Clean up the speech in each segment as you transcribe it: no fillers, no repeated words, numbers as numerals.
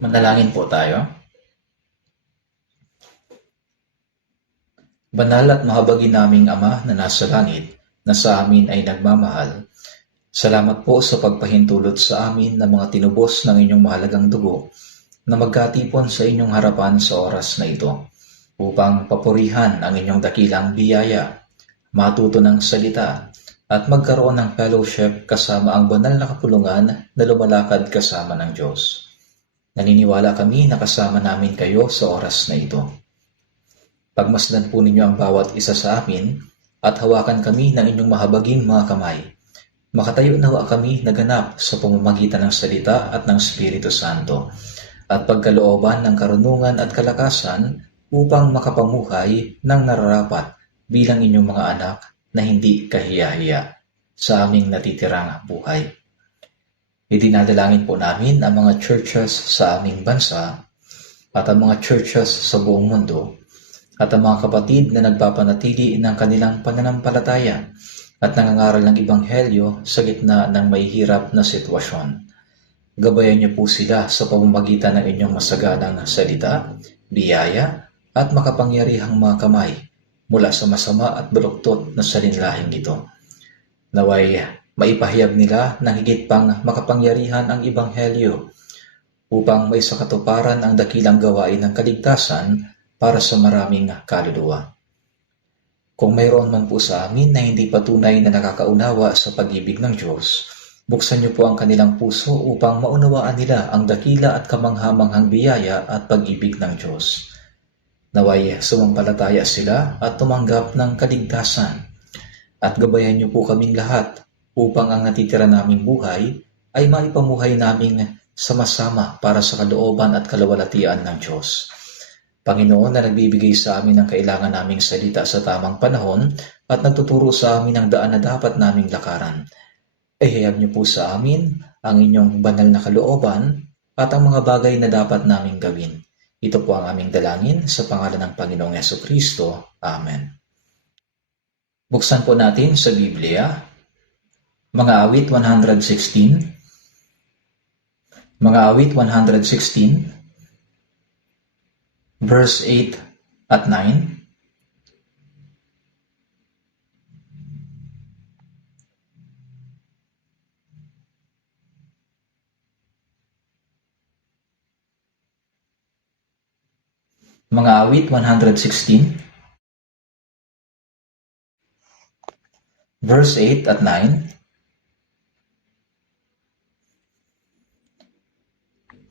Manalangin po tayo. Banal at mahabagin naming Ama na nasa langit, na sa amin ay nagmamahal, salamat po sa pagpahintulot sa amin ng mga tinubos ng inyong mahalagang dugo na magkatipon sa inyong harapan sa oras na ito, upang papurihan ang inyong dakilang biyaya, matuto ng salita, at magkaroon ng fellowship kasama ang banal na kapulungan na lumalakad kasama ng Diyos. Naniniwala kami na kasama namin kayo sa oras na ito. Pagmasdan po ninyo ang bawat isa sa amin at hawakan kami ng inyong mahabaging mga kamay. Makatayo nawa kami naganap sa pamamagitan ng salita at ng Espiritu Santo at pagkalooban ng karunungan at kalakasan upang makapamuhay ng nararapat bilang inyong mga anak na hindi kahiya-hiya sa aming natitirang buhay. Idinadalangin po namin ang mga churches sa aming bansa at ang mga churches sa buong mundo at ang mga kapatid na nagpapanatili ng kanilang pananampalataya at nangangaral ng Ebanghelyo sa gitna ng may hirap na sitwasyon. Gabayan niyo po sila sa pamamagitan ng inyong masaganang salita, biyaya at makapangyarihang mga kamay mula sa masama at baluktot na salinlahing ito. Naway maipahayag nila ng higit pang makapangyarihan ang Ebanghelyo upang maisakatuparan ang dakilang gawain ng kaligtasan para sa maraming kaluluwa. Kung mayroon man po sa amin na hindi patunay na nakakaunawa sa pag-ibig ng Diyos, buksan niyo po ang kanilang puso upang maunawaan nila ang dakila at kamanghamanghang biyaya at pag-ibig ng Diyos. Naway sumampalataya sila at tumanggap ng kaligtasan. At gabayan niyo po kaming lahat upang ang natitira naming buhay ay maipamuhay naming sama-sama para sa kalooban at kalawalatian ng Diyos. Panginoon na nagbibigay sa amin ng kailangan naming salita sa tamang panahon at nagtuturo sa amin ng daan na dapat naming lakaran. Ihayag niyo po sa amin ang inyong banal na kalooban at ang mga bagay na dapat naming gawin. Ito po ang aming dalangin sa pangalan ng Panginoong Jesucristo. Amen. Buksan po natin sa Biblia, mga awit 116, mga awit 116, verse 8 at 9. Mga awit 116, verse 8 at 9.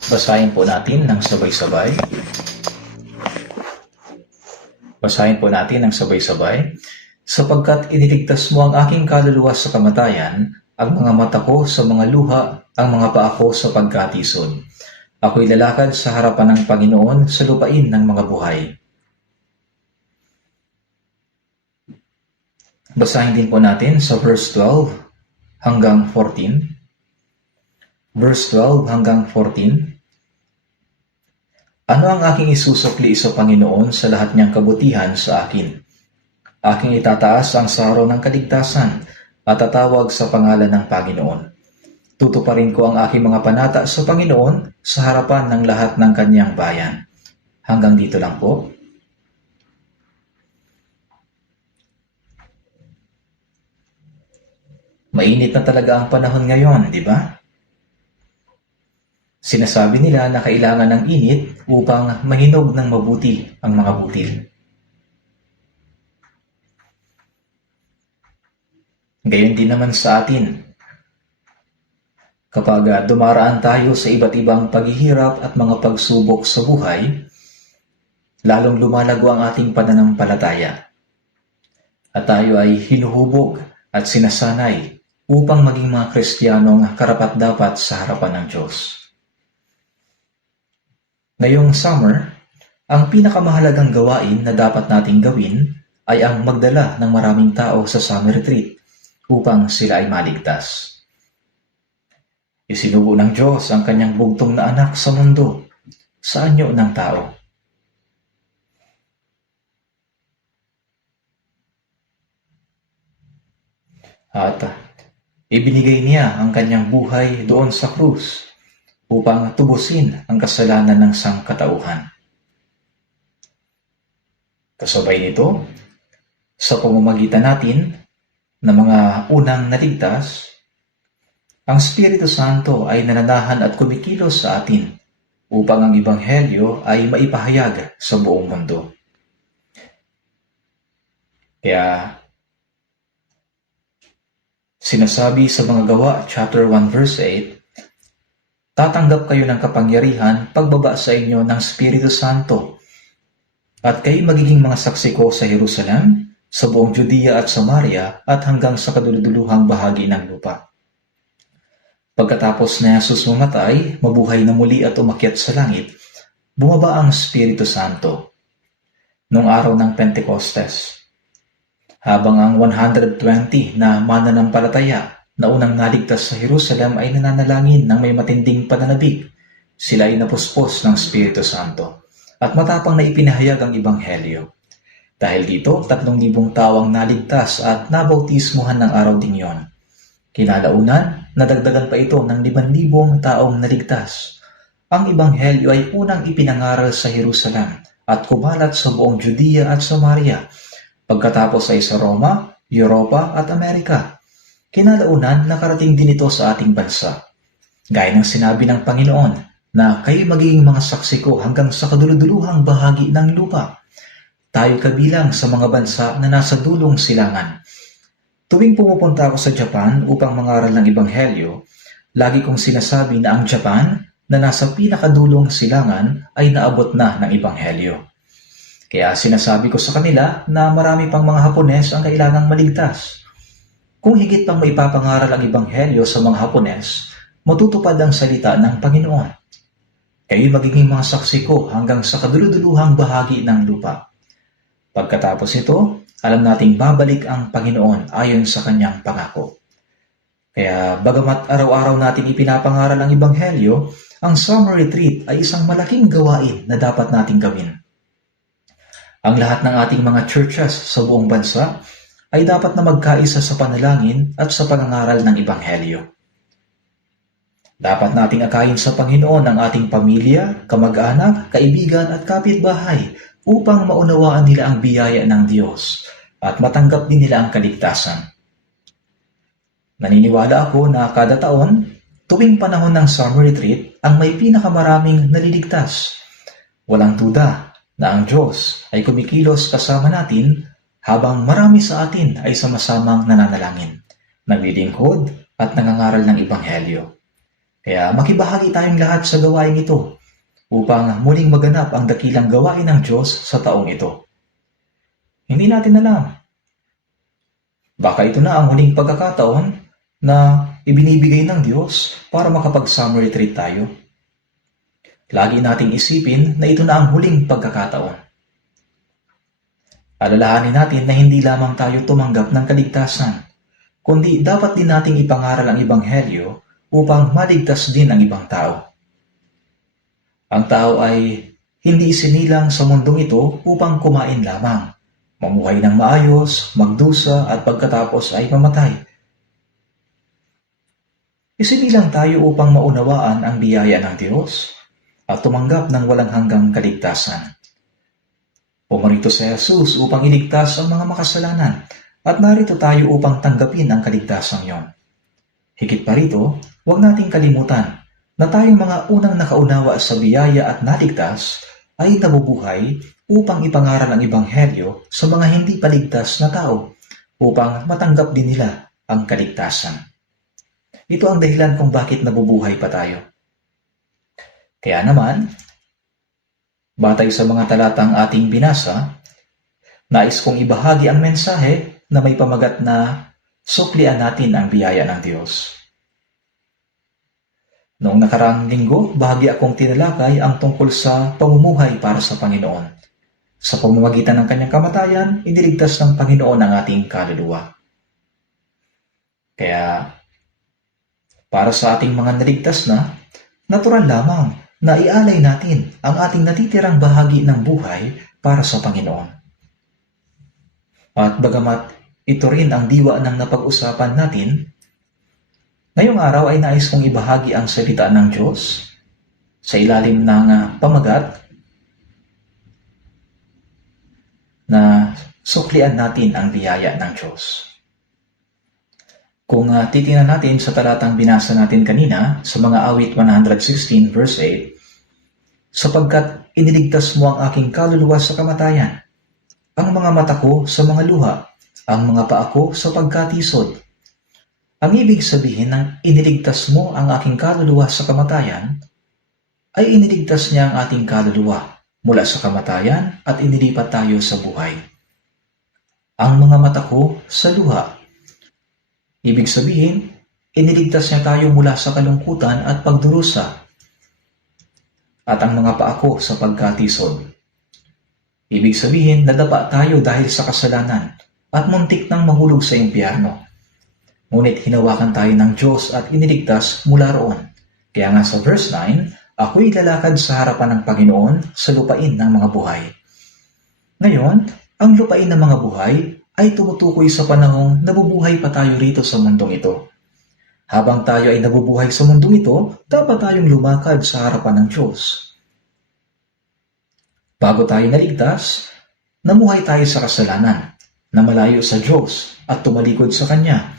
Basahin po natin ng sabay-sabay. Basahin po natin ng sabay-sabay. Sapagkat iniligtas mo ang aking kaluluwa sa kamatayan, ang mga mata ko sa mga luha, ang mga paa ko sa pagkatisod. Ako'y lalakad sa harapan ng Panginoon sa lupain ng mga buhay. Basahin din po natin sa verse 12 hanggang 14. Verse 12 hanggang 14. Ano ang aking isusukli sa Panginoon sa lahat niyang kabutihan sa akin? Aking itataas ang saro ng kaligtasan at tatawag sa pangalan ng Panginoon. Tutuparin ko ang aking mga panata sa Panginoon sa harapan ng lahat ng kanyang bayan. Hanggang dito lang po. Mainit na talaga ang panahon ngayon, di ba? Sinasabi nila na kailangan ng init upang mahinog ng mabuti ang mga butil. Gayon din naman sa atin. Kapag dumaraan tayo sa iba't ibang paghihirap at mga pagsubok sa buhay, lalong lumalago ang ating pananampalataya. At tayo ay hinuhubog at sinasanay upang maging mga Kristiyanong karapat-dapat sa harapan ng Diyos. Ngayong summer, ang pinakamahalagang gawain na dapat nating gawin ay ang magdala ng maraming tao sa summer retreat upang sila ay maligtas. Isinugo ng Diyos ang kanyang bugtong na anak sa mundo, sa anyo ng tao. At ibinigay niya ang kanyang buhay doon sa krus upang tubusin ang kasalanan ng sangkatauhan. Kasabay nito, sa pamamagitan natin ng mga unang naligtas, ang Espiritu Santo ay nananahan at kumikilos sa atin upang ang Ebanghelyo ay maipahayag sa buong mundo. Kaya, sinasabi sa mga Gawa, chapter 1, verse 8, tatanggap kayo ng kapangyarihan pagbaba sa inyo ng Espiritu Santo, at kayo magiging mga saksi ko sa Jerusalem, sa buong Judea at Samaria, at hanggang sa kaduluduluhang bahagi ng lupa. Pagkatapos na Jesus mamatay, mabuhay na muli at umakyat sa langit, bumaba ang Espiritu Santo noong araw ng Pentecostes. Habang ang 120 na mananampalataya na unang naligtas sa Jerusalem ay nananalangin ng may matinding pananabik, sila ay napuspos ng Espiritu Santo at matapang na ipinahayag ang Ebanghelyo. Dahil dito, 3,000 tao ang naligtas at nabautismuhan ng araw ding yon. Kinalaunan, nadagdagan pa ito ng 5,000 taong naligtas. Ang Ebanghelyo ay unang ipinangaral sa Jerusalem at kumalat sa buong Judea at Samaria, pagkatapos ay sa Roma, Europa at Amerika. Kinalaunan, nakarating din ito sa ating bansa. Gaya ng sinabi ng Panginoon na kayo magiging mga saksi ko hanggang sa kaduluduluhang bahagi ng lupa. Tayo kabilang sa mga bansa na nasa dulong silangan. Tuwing pumupunta ako sa Japan upang mangaral ng Ebanghelyo, lagi kong sinasabi na ang Japan na nasa pinakadulong silangan ay naabot na ng Ebanghelyo. Kaya sinasabi ko sa kanila na marami pang mga Hapones ang kailangang maligtas. Kung higit pang maipapangaral ang Ebanghelyo sa mga Hapones, matutupad ang salita ng Panginoon. Kayo magiging mga saksi ko hanggang sa kaduluduluhang bahagi ng lupa. Pagkatapos ito, alam nating babalik ang Panginoon ayon sa kanyang pangako. Kaya bagamat araw-araw natin ipinapangaral ang Ebanghelyo, ang summer retreat ay isang malaking gawain na dapat nating gawin. Ang lahat ng ating mga churches sa buong bansa ay dapat na magkaisa sa panalangin at sa pangangaral ng Ebanghelyo. Dapat nating akayin sa Panginoon ang ating pamilya, kamag-anak, kaibigan at kapitbahay upang maunawaan nila ang biyaya ng Diyos at matanggap din nila ang kaligtasan. Naniniwala ako na kada taon, tuwing panahon ng summer retreat, ang may pinakamaraming naliligtas. Walang duda na ang Diyos ay kumikilos kasama natin habang marami sa atin ay sama-samang nananalangin, naglilingkod at nangangaral ng Ebanghelyo. Kaya makibahagi tayong lahat sa gawain ito upang muling maganap ang dakilang gawain ng Diyos sa taong ito. Hindi natin alam. Baka ito na ang huling pagkakataon na ibinibigay ng Diyos para makapag-summer retreat tayo. Lagi nating isipin na ito na ang huling pagkakataon. Alalahanin natin na hindi lamang tayo tumanggap ng kaligtasan, kundi dapat din nating ipangaral ang Ebanghelyo upang maligtas din ang ibang tao. Ang tao ay hindi isinilang sa mundong ito upang kumain lamang, mamuhay ng maayos, magdusa at pagkatapos ay mamatay. Isinilang tayo upang maunawaan ang biyaya ng Diyos at tumanggap ng walang hanggang kaligtasan. Pumarito si Jesus upang iligtas ang mga makasalanan at narito tayo upang tanggapin ang kaligtasan yon. Higit pa rito, huwag nating kalimutan na tayong mga unang nakaunawa sa biyaya at naligtas ay nabubuhay upang ipangaral ang Ebanghelyo sa mga hindi paligtas na tao upang matanggap din nila ang kaligtasan. Ito ang dahilan kung bakit nabubuhay pa tayo. Kaya naman, batay sa mga talatang ating binasa, nais kong ibahagi ang mensahe na may pamagat na suklian natin ang biyaya ng Diyos. Noong nakaraang linggo, bahagi akong tinalakay ang tungkol sa pamumuhay para sa Panginoon. Sa pamamagitan ng kanyang kamatayan, iniligtas ng Panginoon ang ating kaluluwa. Kaya, para sa ating mga naligtas na, natural lamang na ialay natin ang ating natitirang bahagi ng buhay para sa Panginoon. At bagamat ito rin ang diwa ng napag-usapan natin, ngayong araw ay nais kong ibahagi ang salita ng Diyos sa ilalim ng pamagat na suklian natin ang biyaya ng Diyos. Kung titingnan natin sa talatang binasa natin kanina sa mga awit 116 verse 8, sapagkat iniligtas mo ang aking kaluluwa sa kamatayan, ang mga mata ko sa mga luha, ang mga paa ko sa pagkatisod. Ang ibig sabihin ng iniligtas mo ang aking kaluluwa sa kamatayan, ay iniligtas niya ang ating kaluluwa mula sa kamatayan at inilipat tayo sa buhay. Ang mga mata ko sa luha. Ibig sabihin, iniligtas niya tayo mula sa kalungkutan at pagdurusa. At ang mga paa ko sa pagkatisod. Ibig sabihin, nadapa tayo dahil sa kasalanan at muntik nang mahulog sa impyerno. Ngunit hinawakan tayo ng Diyos at iniligtas mula roon. Kaya nga sa verse 9, ako'y lalakad sa harapan ng Panginoon sa lupain ng mga buhay. Ngayon, ang lupain ng mga buhay ay tumutukoy sa panahong nabubuhay pa tayo rito sa mundong ito. Habang tayo ay nabubuhay sa mundong ito, dapat tayong lumakad sa harapan ng Diyos. Bago tayo naligtas, namuhay tayo sa kasalanan, na malayo sa Diyos at tumalikod sa Kanya.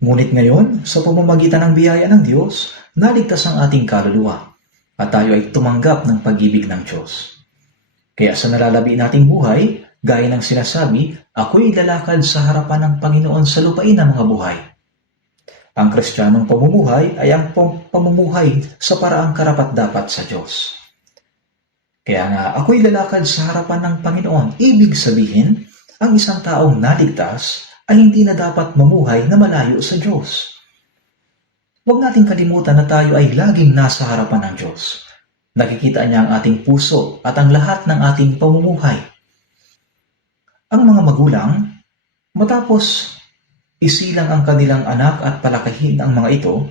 Ngunit ngayon, sa pamamagitan ng biyaya ng Diyos, naligtas ang ating kaluluwa at tayo ay tumanggap ng pag-ibig ng Diyos. Kaya sa nalalabi nating buhay, gaya ng sinasabi, ako'y lalakad sa harapan ng Panginoon sa lupain ng mga buhay. Ang Kristiyanong pamumuhay ay ang pamumuhay sa paraang karapat-dapat sa Diyos. Kaya nga, ako'y lalakad sa harapan ng Panginoon. Ibig sabihin, ang isang taong naligtas ay hindi na dapat mamuhay na malayo sa Diyos. Huwag nating kalimutan na tayo ay laging nasa harapan ng Diyos. Nakikita niya ang ating puso at ang lahat ng ating pamumuhay. Ang mga magulang, matapos isilang ang kanilang anak at palakahin ang mga ito,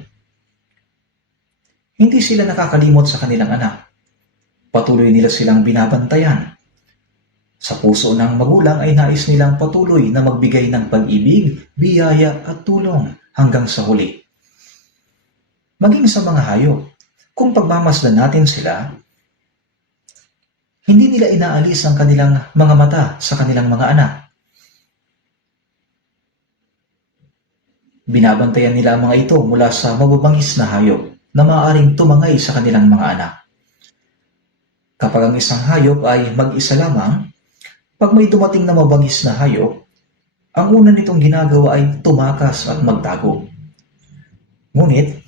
hindi sila nakakalimot sa kanilang anak. Patuloy nila silang binabantayan. Sa puso ng magulang ay nais nilang patuloy na magbigay ng pag-ibig, biyaya at tulong hanggang sa huli. Maging sa mga hayop, kung pagmamasdan natin sila, hindi nila inaalis ang kanilang mga mata sa kanilang mga anak. Binabantayan nila ang mga ito mula sa mababangis na hayop na maaaring tumangay sa kanilang mga anak. Kapag ang isang hayop ay mag-isa lamang, pag may dumating na mabangis na hayop, ang una nitong ginagawa ay tumakas at magtago. Ngunit,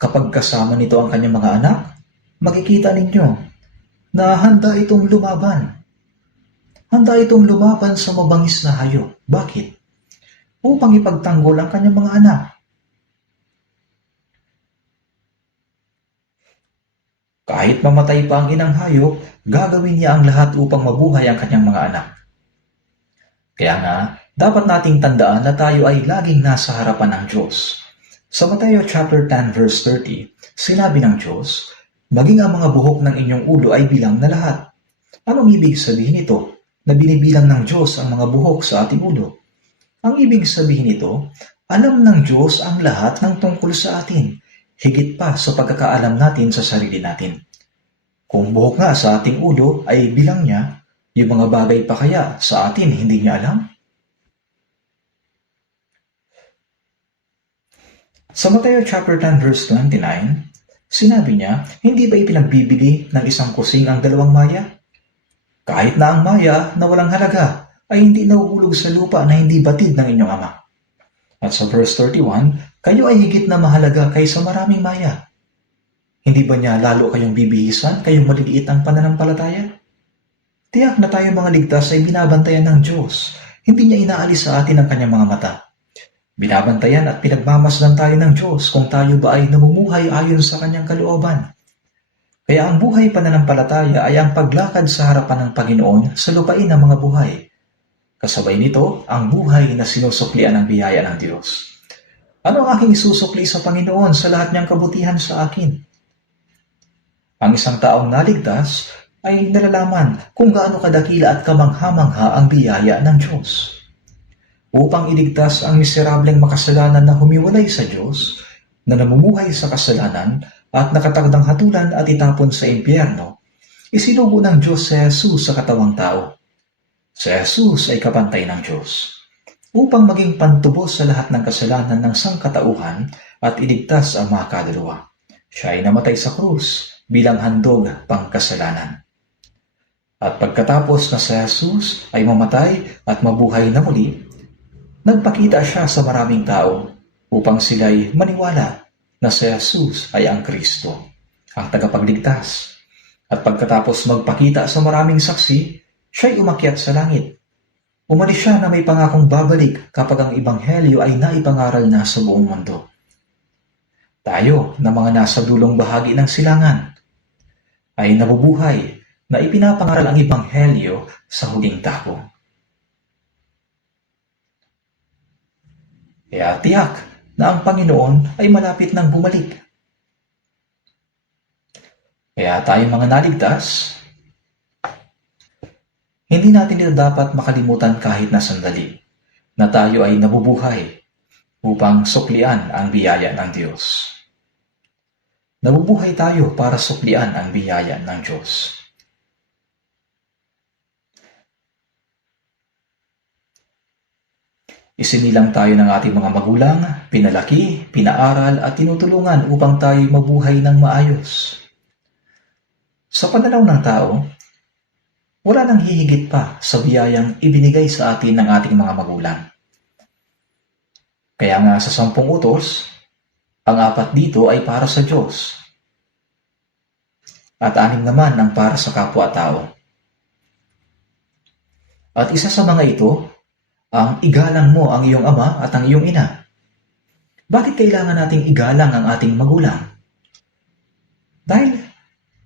kapag kasama nito ang kanyang mga anak, makikita ninyo na handa itong lumaban. Handa itong lumaban sa mabangis na hayop. Bakit? Upang ipagtanggol ang kanyang mga anak. Kahit mamatay pa ang inang hayop, gagawin niya ang lahat upang mabuhay ang kanyang mga anak. Kaya nga, dapat nating tandaan na tayo ay laging nasa harapan ng Diyos. Sa Mateo chapter 10 verse 30, sinabi ng Diyos, maging ang mga buhok ng inyong ulo ay bilang na lahat. Anong ibig sabihin nito na binibilang ng Diyos ang mga buhok sa ating ulo? Ang ibig sabihin nito, alam ng Diyos ang lahat ng tungkol sa atin, higit pa sa pagkakaalam natin sa sarili natin. Kung buhok nga sa ating ulo ay bilang niya, yung mga bagay pa kaya sa atin hindi niya alam? Sa Mateo chapter 10 verse 29, sinabi niya, hindi ba ipinagbibili ng isang kusing ang dalawang maya? Kahit na ang maya na walang halaga ay hindi nahuhulog sa lupa na hindi batid ng inyong ama. At sa verse 31, kayo ay higit na mahalaga kaysa maraming maya. Hindi ba niya lalo kayong bibihisan, kayong maliliit ang pananampalataya? Tiyak na tayo mga ligtas ay binabantayan ng Diyos. Hindi niya inaalis sa atin ang kanyang mga mata. Binabantayan at pinagmamasdan tayo ng Diyos kung tayo ba ay namumuhay ayon sa kanyang kalooban. Kaya ang buhay pananampalataya ay ang paglakad sa harapan ng Panginoon sa lupain ng mga buhay. Kasabay nito, ang buhay na sinusuklian ng biyaya ng Diyos. Ano ang aking isusukli sa Panginoon sa lahat niyang kabutihan sa akin? Ang isang taong naligtas ay nalalaman kung gaano kadakila at kamangha-mangha ang biyaya ng Diyos. Upang iligtas ang miserableng makasalanan na humiwalay sa Diyos, na namumuhay sa kasalanan, at nakatagdang hatulan at itapon sa impyerno, isinugo ng Diyos si Jesus sa katawang tao. Si Jesus ay kapantay ng Diyos upang maging pantubos sa lahat ng kasalanan ng sangkatauhan at iligtas ang mga kaluluwa. Siya ay namatay sa krus bilang handog pangkasalanan. At pagkatapos na si Jesus ay mamatay at mabuhay na muli, nagpakita siya sa maraming tao upang sila'y maniwala na si Jesus ay ang Kristo, ang tagapagligtas. At pagkatapos magpakita sa maraming saksi, siya'y umakyat sa langit. Umalis siya na may pangakong babalik kapag ang ebanghelyo ay naipangaral na sa buong mundo. Tayo na mga nasa dulong bahagi ng silangan ay nabubuhay na ipinapangaral ang ebanghelyo sa huling tako. Kaya tiyak na ang Panginoon ay malapit nang bumalik. Kaya tayong mga naligtas, hindi natin ito dapat makalimutan kahit na sandali na tayo ay nabubuhay upang suklian ang biyaya ng Diyos. Nabubuhay tayo para suklian ang biyaya ng Diyos. Isinilang tayo ng ating mga magulang, pinalaki, pinaaral at tinutulungan upang tayo mabuhay ng maayos. Sa pananaw ng tao, wala nang hihigit pa sa biyayang ibinigay sa atin ng ating mga magulang. Kaya nga sa 10 utos, ang 4 dito ay para sa Diyos at 6 naman ang para sa kapwa-tao. At isa sa mga ito, ang igalang mo ang iyong ama at ang iyong ina. Bakit kailangan nating igalang ang ating magulang? Dahil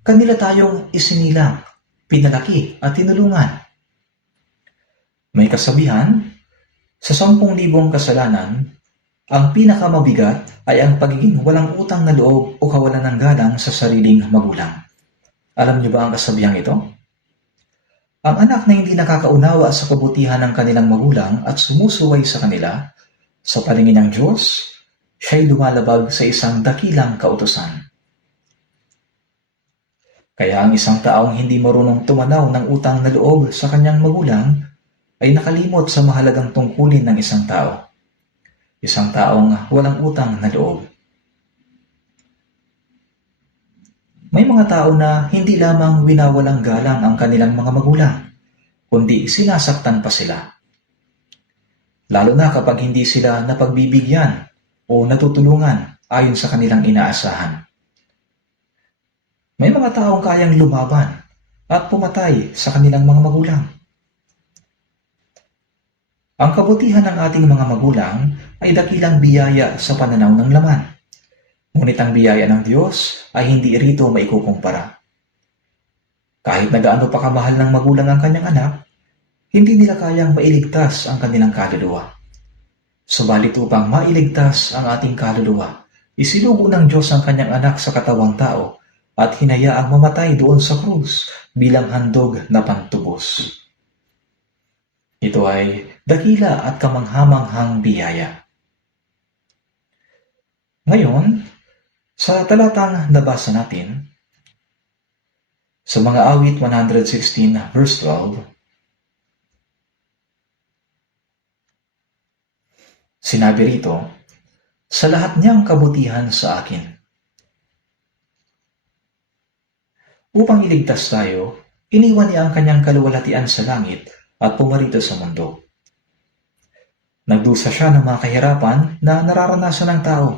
kanila tayong isinilang, pinalaki at tinulungan. May kasabihan, sa 10,000 kasalanan, ang pinakamabigat ay ang pagiging walang utang na loob o kawalan ng galang sa sariling magulang. Alam niyo ba ang kasabihang ito? Ang anak na hindi nakakaunawa sa kabutihan ng kanilang magulang at sumusuway sa kanila, sa paningin ng Diyos, siya'y lumalabag sa isang dakilang kautusan. Kaya ang isang taong hindi marunong tumanaw ng utang na loob sa kanyang magulang ay nakalimot sa mahalagang tungkulin ng isang tao. Isang taong walang utang na loob. May mga tao na hindi lamang winawalang galang ang kanilang mga magulang, kundi sinasaktan pa sila. Lalo na kapag hindi sila napagbibigyan o natutulungan ayon sa kanilang inaasahan. May mga taong kayang lumaban at pumatay sa kanilang mga magulang. Ang kabutihan ng ating mga magulang ay dakilang biyaya sa pananaw ng laman. Ngunit ang biyaya ng Diyos ay hindi rito maikukumpara. Kahit na gaano pa kamahal ng magulang ang kanyang anak, hindi nila kayang mailigtas ang kanilang kaluluwa. Subalit upang mailigtas ang ating kaluluwa, isinugo ng Diyos ang kanyang anak sa katawang tao at hinayaang mamatay doon sa krus bilang handog na pantubos. Ito ay dakila at kamanghamanghang biyaya. Ngayon, sa talatang nabasa natin, sa mga awit 116 verse 12, sinabi rito, sa lahat niyang kabutihan sa akin. Upang iligtas tayo, iniwan niya ang kanyang kaluwalhatian sa langit at pumarito sa mundo. Nagdusa siya ng mga kahirapan na nararanasan ng tao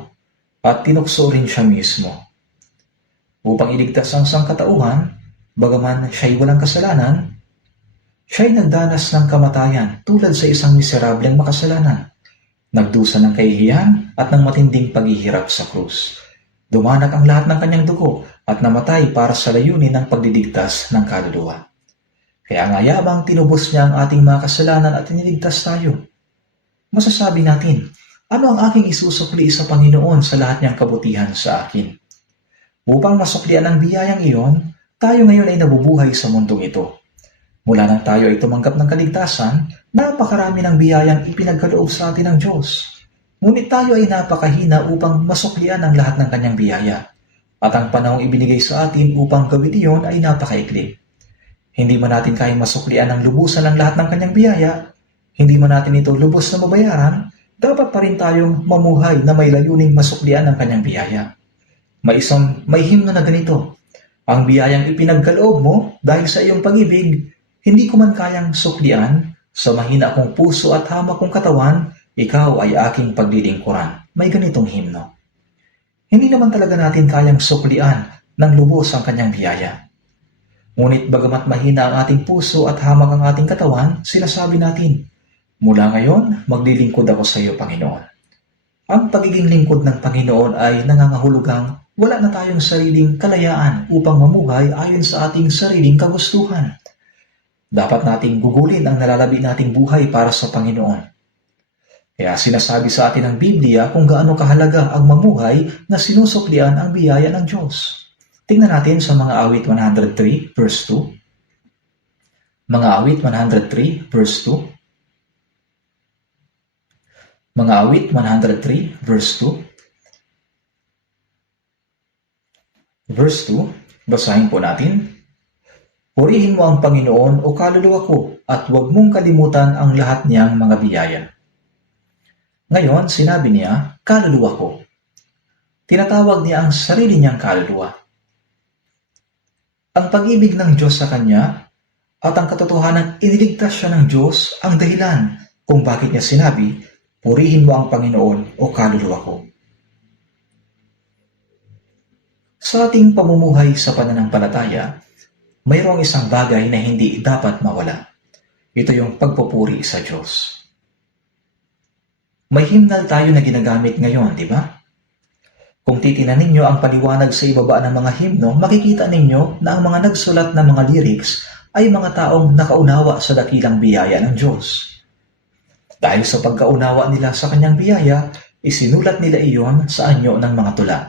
at tinukso rin siya mismo. Upang iligtas ang sangkatauhan, bagaman siya'y walang kasalanan, siya'y nagdanas ng kamatayan tulad sa isang miserableng makasalanan. Nagdusa ng kahihiyan at ng matinding paghihirap sa krus. Dumanak ang lahat ng kanyang dugo at namatay para sa layunin ng pagdidigtas ng kaluluwa. Kaya nga yabang tinubos niya ang ating mga kasalanan at iniligtas tayo. Masasabi natin, ano ang aking isusukli sa Panginoon sa lahat niyang kabutihan sa akin? Upang masuklian ang biyayang iyon, tayo ngayon ay nabubuhay sa mundong ito. Mula nang tayo ay tumanggap ng kaligtasan, napakarami ng biyayang ipinagkaloob sa atin ng Diyos. Ngunit tayo ay napakahina upang masuklian ang lahat ng kanyang biyaya. At ang panahong ibinigay sa atin upang gawin iyon ay napakaikli. Hindi man natin kayang masuklian ng lubusan ng lahat ng kanyang biyaya, hindi man natin ito lubos na mabayaran, dapat pa rin tayong mamuhay na may layuning masuklian ng kanyang biyaya. May himno na ganito, ang biyayang ipinagkaloob mo dahil sa iyong pag-ibig, hindi ko man kayang suklian, sa mahina kong puso at hamak kong katawan, ikaw ay aking paglilingkuran. May ganitong himno. Hindi naman talaga natin kayang suklian ng lubos ang kanyang biyaya. Ngunit bagamat mahina ang ating puso at hamak ang ating katawan, sinasabi natin, mula ngayon, maglilingkod ako sa iyo, Panginoon. Ang pagiging lingkod ng Panginoon ay nangangahulugang wala na tayong sariling kalayaan upang mamuhay ayon sa ating sariling kagustuhan. Dapat nating gugulin ang nalalabi nating buhay para sa Panginoon. Kaya sinasabi sa atin ng Biblia kung gaano kahalaga ang mamuhay na sinusuklian ang biyaya ng Diyos. Tingnan natin sa mga awit 103 verse 2. Mga awit 103 verse 2. Mga awit 103 verse 2. Verse 2, basahin po natin. Purihin mo ang Panginoon o kaluluwa ko at huwag mong kalimutan ang lahat niyang mga biyaya. Ngayon, sinabi niya, kaluluwa ko. Tinatawag niya ang sarili niyang kaluluwa. Ang pag-ibig ng Diyos sa kanya at ang katotohanan iniligtas siya ng Diyos ang dahilan kung bakit niya sinabi, purihin mo ang Panginoon o kaluluwa ko. Sa ating pamumuhay sa pananampalataya, mayroong isang bagay na hindi dapat mawala. Ito yung pagpupuri sa Diyos. May hymnal tayo na ginagamit ngayon, di ba? Kung titinan ninyo ang paliwanag sa ibaba ng mga himno, makikita ninyo na ang mga nagsulat ng mga lyrics ay mga taong nakaunawa sa dakilang biyaya ng Diyos. Dahil sa pagkaunawa nila sa kanyang biyaya, isinulat nila iyon sa anyo ng mga tula.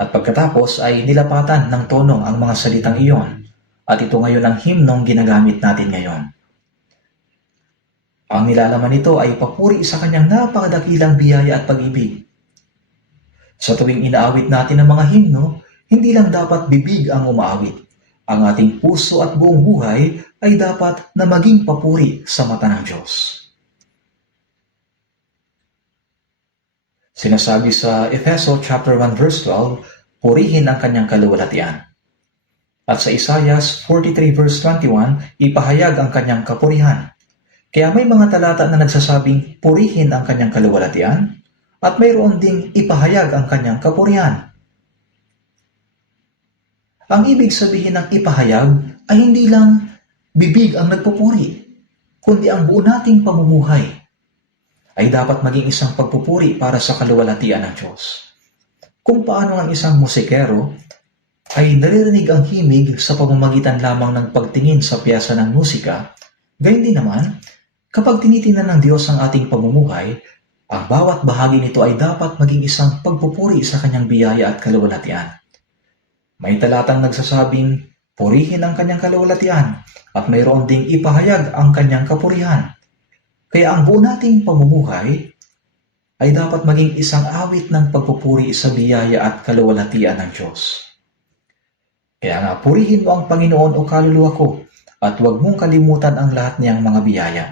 At pagkatapos ay nilapatan ng tono ang mga salitang iyon. At ito ngayon ang himnong ginagamit natin ngayon. Ang nilalaman nito ay papuri sa kanyang napakadakilang biyaya at pag-ibig. Sa tuwing inaawit natin ang mga himno, hindi lang dapat bibig ang umaawit. Ang ating puso at buong buhay ay dapat na maging papuri sa mata ng Diyos. Sinasabi sa Efeso chapter 1 verse 12, purihin ang kanyang kaluwalhatian. At sa Isaias 43 verse 21, ipahayag ang kanyang kapurihan. Kaya may mga talata na nagsasabing purihin ang kanyang kaluwalhatian at mayroon ding ipahayag ang kanyang kapurihan. Ang ibig sabihin ng ipahayag ay hindi lang bibig ang nagpupuri, kundi ang buo nating pamumuhay ay dapat maging isang pagpupuri para sa kaluwalhatian ng Diyos. Kung paano ang isang musikero ay naririnig ang himig sa pamamagitan lamang ng pagtingin sa piyesa ng musika, gayon din naman, kapag tinitingnan ng Diyos ang ating pamumuhay, ang bawat bahagi nito ay dapat maging isang pagpupuri sa kanyang biyaya at kaluwalhatian. May talatang nagsasabing, purihin ang kanyang kaluwalhatian at mayroon ding ipahayag ang kanyang kapurihan. Kaya ang buo nating pamumuhay ay dapat maging isang awit ng pagpupuri sa biyaya at kaluwalhatian ng Diyos. Kaya nga, purihin mo ang Panginoon o kaluluwa ko at huwag mong kalimutan ang lahat niyang mga biyaya.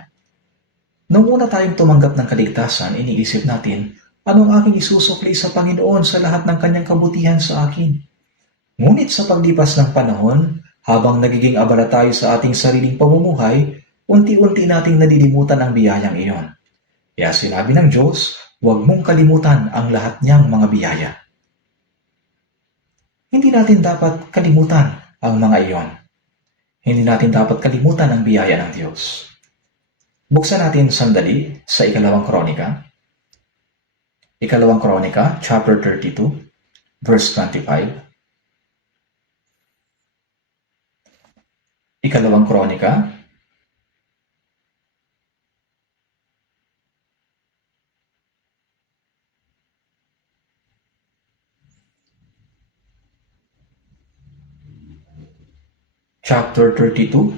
Nung una tayong tumanggap ng kaligtasan, iniisip natin, anong aking isusukli sa Panginoon sa lahat ng kanyang kabutihan sa akin? Ngunit sa paglipas ng panahon, habang nagiging abala tayo sa ating sariling pamumuhay, unti-unti nating nalilimutan ang biyayang iyon. Kaya sinabi ng Diyos, huwag mong kalimutan ang lahat niyang mga biyaya. Hindi natin dapat kalimutan ang mga iyon. Hindi natin dapat kalimutan ang biyaya ng Diyos. Buksan natin sandali sa Ikalawang Kronika. Ikalawang Kronika, chapter 32, verse 25. Ikalawang Kronika, chapter 32,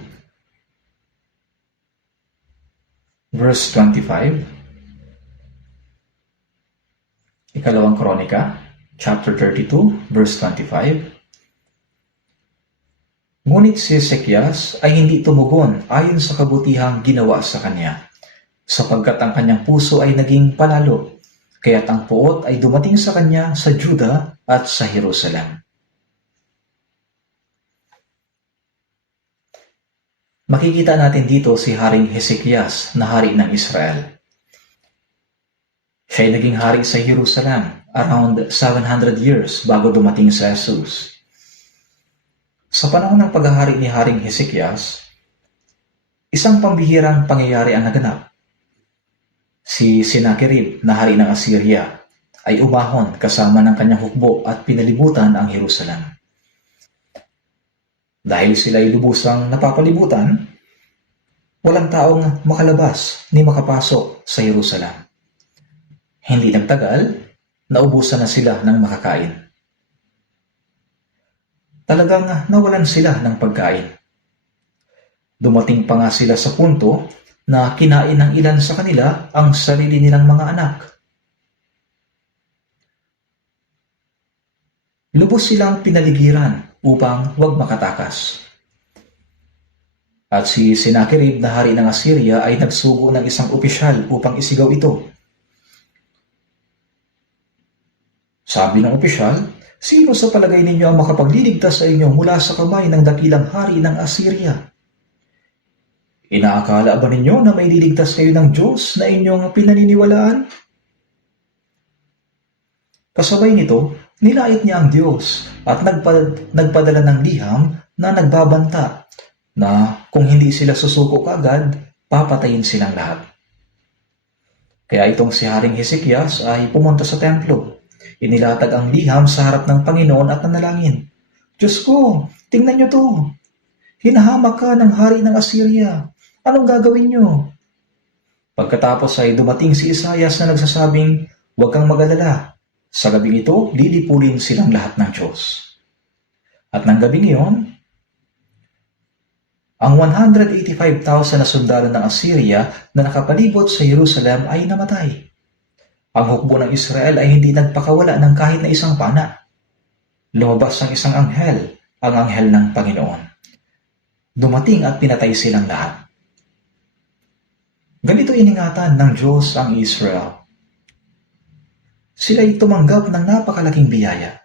verse 25. Ikalawang Kronika, chapter 32, verse 25. Ngunit si Hezekias ay hindi tumugon ayon sa kabutihang ginawa sa kanya, sapagkat ang kanyang puso ay naging palalo, kaya't ang puot ay dumating sa kanya sa Juda at sa Jerusalem. Makikita natin dito si Haring Hezekias na hari ng Israel. Siya ay naging hari sa Jerusalem around 700 years bago dumating si Jesus. Sa panahon ng paghahari ni Haring Hezekias, isang pambihirang pangyayari ang naganap. Si Sennacherib na hari ng Assyria ay umahon kasama ng kanyang hukbo at pinalibutan ang Jerusalem. Dahil sila ay lubusang napapalibutan, walang taong makalabas ni makapasok sa Jerusalem. Hindi nagtagal, naubusan na sila ng makakain. Talagang nawalan sila ng pagkain. Dumating pa nga sila sa punto na kinain ng ilan sa kanila ang sarili nilang mga anak. Lubos silang pinaligiran upang huwag makatakas. At si Sennacherib na hari ng Assyria ay nagsugo ng isang opisyal upang isigaw ito. Sabi ng opisyal, "Sino sa palagay ninyo ang makapagliligtas sa inyo mula sa kamay ng dakilang hari ng Assyria? Inaakala ba ninyo na may liligtas kayo ng Diyos na inyong pinaniniwalaan?" Kasabay nito, nilait niya ang Diyos at nagpadala ng liham na nagbabanta na kung hindi sila susuko kaagad, papatayin silang lahat. Kaya itong si Haring Hezekias ay pumunta sa templo. Inilatag ang liham sa harap ng Panginoon at nanalangin. "Diyos ko, tingnan niyo to. Hinahamak ka ng hari ng Assyria. Anong gagawin niyo?" Pagkatapos ay dumating si Isaias na nagsasabing, "Huwag kang mag-alala. Sa gabing ito, lilipulin silang lahat ng Diyos." At ng gabing iyon, ang 185,000 na sundalo ng Assyria na nakapalibot sa Jerusalem ay namatay. Ang hukbo ng Israel ay hindi nagpakawala ng kahit na isang pana. Lumabas ang isang anghel, ang anghel ng Panginoon. Dumating at pinatay silang lahat. Ganito iningatan ng Diyos ang Israel. Sila'y tumanggap ng napakalaking biyaya.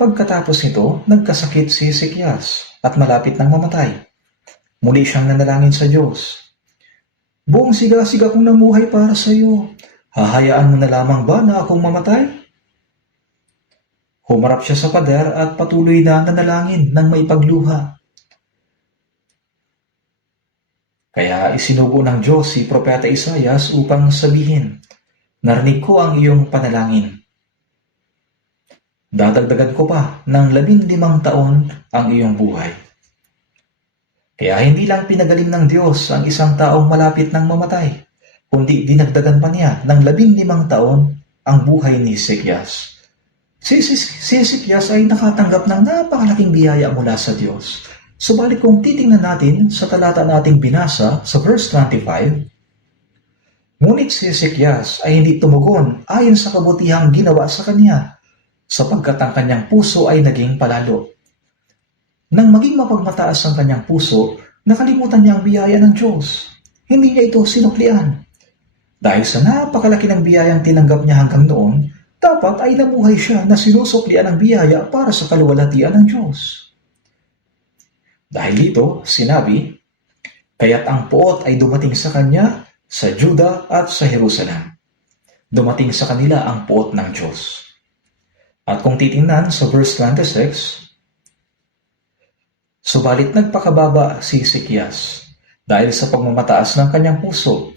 Pagkatapos nito, nagkasakit si Hezekias at malapit nang mamatay. Muli siyang nanalangin sa Diyos. "Buong siga-siga kong namuhay para sa iyo. Hahayaan mo na lamang ba na akong mamatay?" Humarap siya sa pader at patuloy na nanalangin ng may pagluha. Kaya isinugo ng Diyos si Propeta Isaias upang sabihin, "Narinig ko ang iyong panalangin. Dadagdagan ko pa ng 15 taon ang iyong buhay." Kaya hindi lang pinagaling ng Diyos ang isang taong malapit nang mamatay, kundi dinagdagan pa niya ng 15 taon ang buhay ni Hezekias. Si Hezekias ay nakatanggap ng napakalaking biyaya mula sa Diyos. Subalit kung titingnan natin sa talata nating binasa sa verse 25, ngunit si Hezekias ay hindi tumugon ayon sa kabutihang ginawa sa kanya, sapagkat ang kanyang puso ay naging palalo. Nang maging mapagmataas ang kanyang puso, nakalimutan niya ang biyaya ng Diyos. Hindi niya ito sinuklian. Dahil sa napakalaki ng biyayang tinanggap niya hanggang noon, dapat ay namuhay siya na sinusuklian ng biyaya para sa kaluwalhatian ng Diyos. Dahil dito, sinabi, "Kaya't ang puot ay dumating sa kanya sa Juda at sa Jerusalem." Dumating sa kanila ang puot ng Diyos. At kung titingnan sa verse 26, subalit nagpakababa si Hezekias dahil sa pagmamataas ng kanyang puso.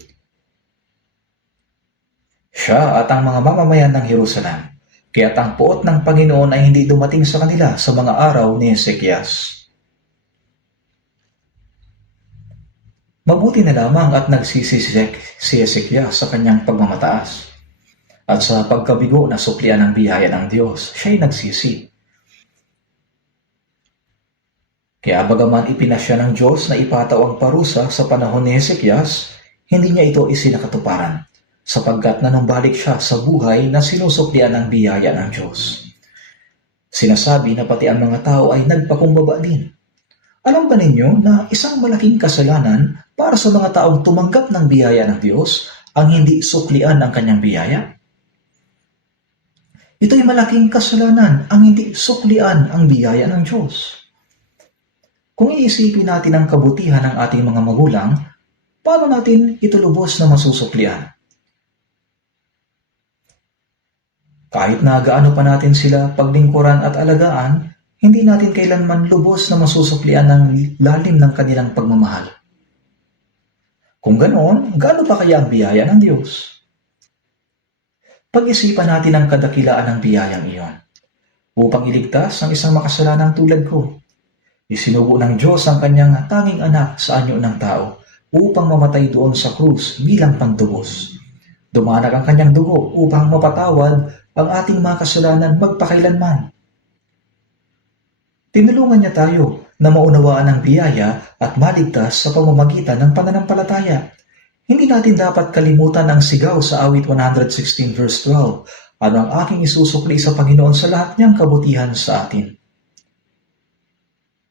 Siya at ang mga mamamayan ng Jerusalem, kaya't ang puot ng Panginoon ay hindi dumating sa kanila sa mga araw ni Hezekias. Mabuti na lamang at nagsisisik si Hezekias sa kanyang pagmamataas. At sa pagkabigo na suklian ng biyaya ng Diyos, siya'y nagsisi. Kaya bagaman ipinasya ng Diyos na ipataw ang parusa sa panahon ni Hezekias, hindi niya ito isinakatuparan, sapagkat nanumbalik siya sa buhay na sinusuklian ng biyaya ng Diyos. Sinasabi na pati ang mga tao ay nagpakumbaba din. Alam ba ninyo na isang malaking kasalanan para sa mga taong tumanggap ng biyaya ng Diyos ang hindi suklian ang kanyang biyaya? Ito'y malaking kasalanan ang hindi suklian ang biyaya ng Diyos. Kung iisipin natin ang kabutihan ng ating mga magulang, paano natin ito lubos na masusuklian? Kahit na gaano pa natin sila paglingkuran at alagaan, hindi natin kailanman lubos na masusuklian ng lalim ng kanilang pagmamahal. Kung ganoon, gaano pa kaya ang biyaya ng Diyos? Pag-isipan natin ang kadakilaan ng biyayang iyon. Upang iligtas ang isang makasalanang tulad ko, isinugo ng Diyos ang kanyang tanging anak sa anyo ng tao upang mamatay doon sa krus bilang pantubos. Dumanag ang kanyang dugo upang mapatawad ang ating mga kasalanan magpakailanman. Tinulungan niya tayo na maunawaan ang biyaya at maligtas sa pamamagitan ng pananampalataya. Hindi natin dapat kalimutan ang sigaw sa awit 116 verse 12, ano ang aking isusukli sa Panginoon sa lahat niyang kabutihan sa atin.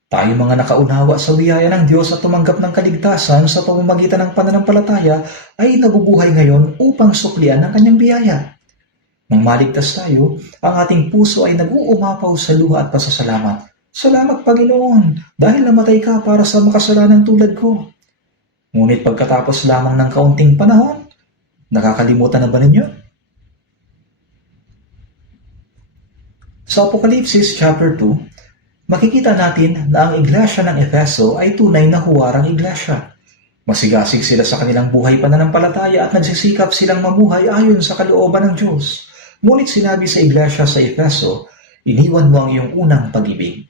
Tayo mga nakaunawa sa biyaya ng Diyos at tumanggap ng kaligtasan sa pamamagitan ng pananampalataya ay nabubuhay ngayon upang suklian ang kanyang biyaya. Nang maligtas tayo, ang ating puso ay nag-uumapaw sa luha at pasasalamat. Salamat Panginoon dahil namatay ka para sa makasalanang tulad ko. Ngunit pagkatapos lamang ng kaunting panahon, nakakalimutan na ba ninyo? Sa Apokalipsis chapter 2, makikita natin na ang iglesia ng Efeso ay tunay na huwarang iglesia. Masigasig sila sa kanilang buhay pananampalataya at nagsisikap silang mamuhay ayon sa kalooban ng Diyos. Ngunit sinabi sa iglesia sa Efeso, iniwan mo ang iyong unang pag-ibig.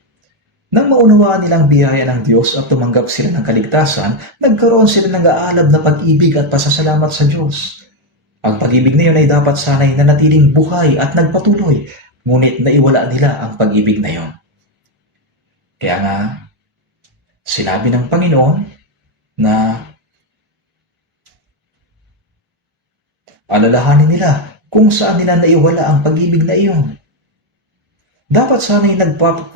Nang maunawaan nilang biyaya ng Diyos at tumanggap sila ng kaligtasan, nagkaroon sila ng aalab na pag-ibig at pasasalamat sa Diyos. Ang pag-ibig na iyon ay dapat sanay nanatiling buhay at nagpatuloy, ngunit naiwala nila ang pag-ibig na iyon. Kaya nga, sinabi ng Panginoon na alalahanin nila kung saan nila naiwala ang pag-ibig na iyon. Dapat sana'y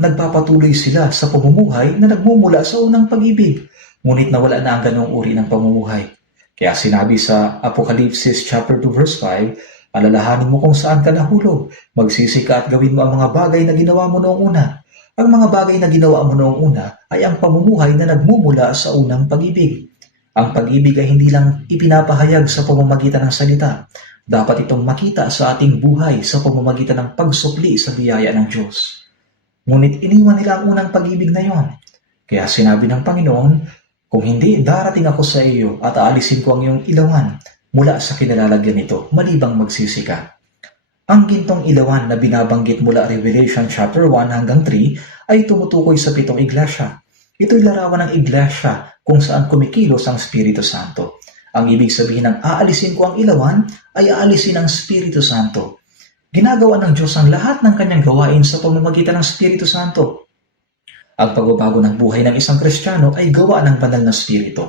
nagpapatuloy sila sa pamumuhay na nagmumula sa unang pag-ibig, ngunit nawala na ang ganong uri ng pamumuhay. Kaya sinabi sa Apokalipsis chapter 2 verse 5, alalahanin mo kung saan ka nahulog, magsisi ka at gawin mo ang mga bagay na ginawa mo noong una. Ang mga bagay na ginawa mo noong una ay ang pamumuhay na nagmumula sa unang pag-ibig. Ang pag-ibig ay hindi lang ipinapahayag sa pamamagitan ng salita. Dapat itong makita sa ating buhay sa pamamagitan ng pagsukli sa biyaya ng Diyos. Ngunit iniwan nila ang unang pag-ibig na iyon. Kaya sinabi ng Panginoon, kung hindi, darating ako sa iyo at aalisin ko ang iyong ilawan mula sa kinalalagyan nito, malibang magsisi ka. Ang gintong ilawan na binabanggit mula Revelation chapter 1 hanggang 3 ay tumutukoy sa 7 iglesia. Ito'y larawan ng iglesia kung saan kumikilos ang Espiritu Santo. Ang ibig sabihin ng aalisin ko ang ilawan ay aalisin ang Espiritu Santo. Ginagawa ng Diyos ang lahat ng kanyang gawain sa pamamagitan ng Espiritu Santo. Ang pagbabago ng buhay ng isang Kristiyano ay gawa ng banal na Espiritu.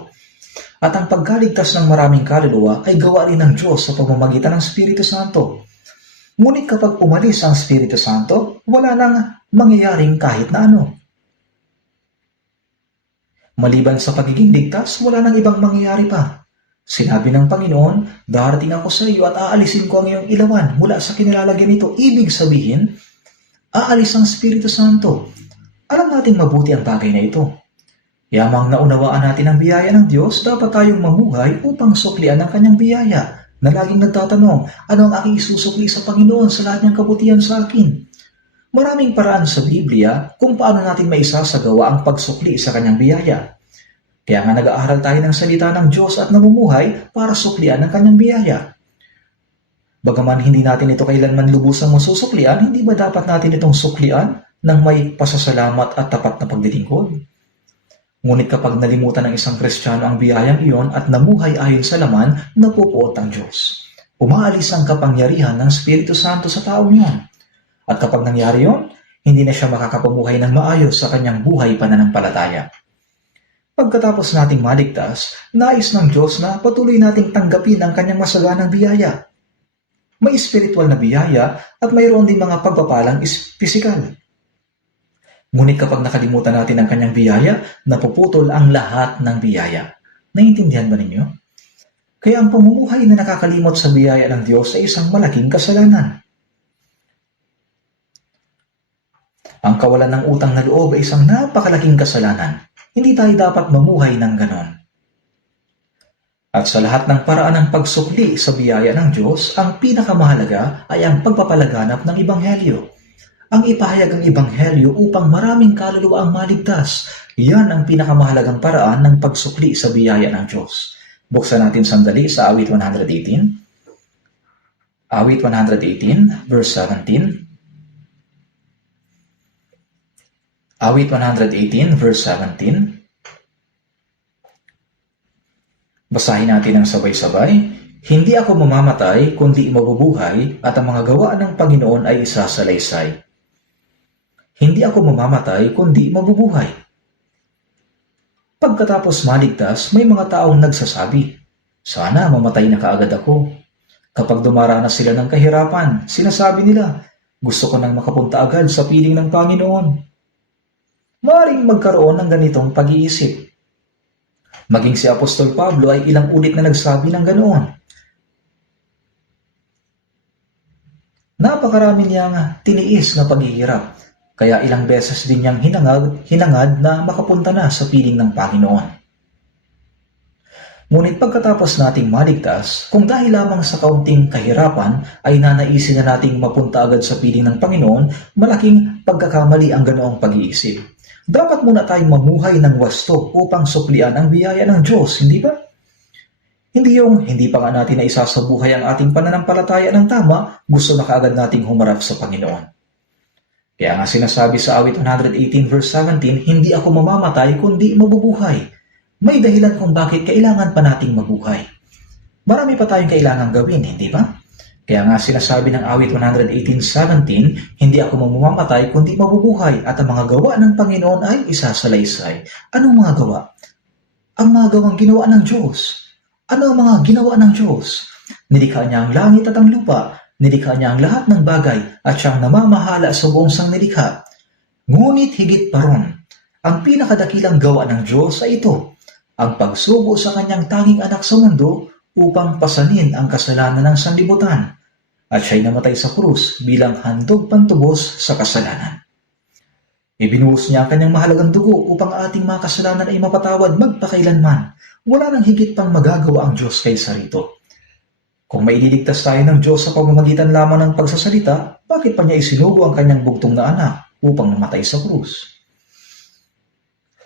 At ang pagkaligtas ng maraming kaluluwa ay gawa rin ng Diyos sa pamamagitan ng Espiritu Santo. Ngunit kapag umalis ang Espiritu Santo, wala nang mangyayaring kahit na ano. Maliban sa pagiging ligtas, wala nang ibang mangyayari pa. Sinabi ng Panginoon, darating ako sa iyo at aalisin ko ang iyong ilawan mula sa kinilalagyan nito. Ibig sabihin, aalis ang Espiritu Santo. Alam nating mabuti ang bagay na ito. Yamang naunawaan natin ang biyaya ng Diyos, dapat tayong mamuhay upang suklian ang kanyang biyaya na laging nagtatanong, ano ang aking isusukli sa Panginoon sa lahat niyang kabutihan sa akin? Maraming paraan sa Biblia kung paano natin maisasagawa ang pagsukli sa kanyang biyaya. Kaya nga nag-aaral tayo ng salita ng Diyos at namumuhay para suklian ang kanyang biyaya. Bagaman hindi natin ito kailanman lubusang masusuklian, hindi ba dapat natin itong suklian ng may pasasalamat at tapat na pagdilingkod? Ngunit kapag nalimutan ng isang Kristiyano ang biyayang iyon at namuhay ayon sa laman, napupuot ang Diyos. Umaalis ang kapangyarihan ng Espiritu Santo sa taong iyon. At kapag nangyari iyon, hindi na siya makakapamuhay ng maayos sa kanyang buhay pananampalataya. Pagkatapos nating maligtas, nais ng Diyos na patuloy nating tanggapin ang kanyang masaganang biyaya. May spiritual na biyaya at mayroon din mga pagpapalang pisikal. Ngunit kapag nakalimutan natin ang kanyang biyaya, napuputol ang lahat ng biyaya. Naiintindihan ba ninyo? Kaya ang pamumuhay na nakakalimot sa biyaya ng Diyos ay isang malaking kasalanan. Ang kawalan ng utang na loob ay isang napakalaking kasalanan. Hindi tayo dapat mamuhay ng ganon. At sa lahat ng paraan ng pagsukli sa biyaya ng Diyos, ang pinakamahalaga ay ang pagpapalaganap ng Ebanghelyo. Ang ipahayag ang Ebanghelyo upang maraming kaluluwa ang maligtas. Yan ang pinakamahalagang paraan ng pagsukli sa biyaya ng Diyos. Buksan natin sandali sa Awit 118. Awit 118, verse 17. Awit 118, verse 17. Basahin natin ang sabay-sabay. Hindi ako mamamatay, kundi mabubuhay, at ang mga gawa ng Panginoon ay isasalaysay. Hindi ako mamamatay, kundi mabubuhay. Pagkatapos maligtas, may mga taong nagsasabi, sana mamatay na kaagad ako. Kapag dumaranas sila ng kahirapan, sinasabi nila, gusto ko nang makapunta agad sa piling ng Panginoon. Maaaring magkaroon ng ganitong pag-iisip. Maging si Apostol Pablo ay ilang ulit na nagsabi ng ganoon. Napakarami niyang tiniis na paghihirap, kaya ilang beses din niyang hinangad na makapunta na sa piling ng Panginoon. Ngunit pagkatapos nating maligtas, kung dahil lamang sa kaunting kahirapan ay nanaisin na nating mapunta agad sa piling ng Panginoon, malaking pagkakamali ang ganoong pag-iisip. Dapat muna tayong mamuhay ng wasto upang suklian ang biyaya ng Diyos, hindi ba? Hindi pa nga natin na isasabuhay ang ating pananampalataya ng tama, gusto na kaagad nating humarap sa Panginoon. Kaya nga sinasabi sa Awit 118 verse 17, hindi ako mamamatay kundi mabubuhay. May dahilan kung bakit kailangan pa nating mabuhay. Marami pa tayong kailangan gawin, hindi ba? Kaya nga sinasabi ng Awit 118:17, hindi ako mamamatay kundi mabubuhay at ang mga gawa ng Panginoon ay isasalaysay. Anong mga gawa? Ang mga gawang ginawa ng Diyos. Ano ang mga ginawa ng Diyos? Nilikha niya ang langit at ang lupa. Nilikha niya ang lahat ng bagay at siyang namamahala sa buong sangnilikha. Ngunit higit pa ron, ang pinakadakilang gawa ng Diyos ay ito, ang pagsugo sa kanyang tanging anak sa mundo upang pasanin ang kasalanan ng sanlibutan, at siya'y namatay sa krus bilang handog pantubos sa kasalanan. Ibinuhos niya ang kanyang mahalagang dugo upang ating mga kasalanan ay mapatawad magpakailanman. Wala nang higit pang magagawa ang Diyos kaysa rito. Kung maililigtas tayo ng Diyos sa pamamagitan lamang ng pagsasalita, bakit pa niya isinugo ang kanyang bugtong na anak upang mamatay sa krus?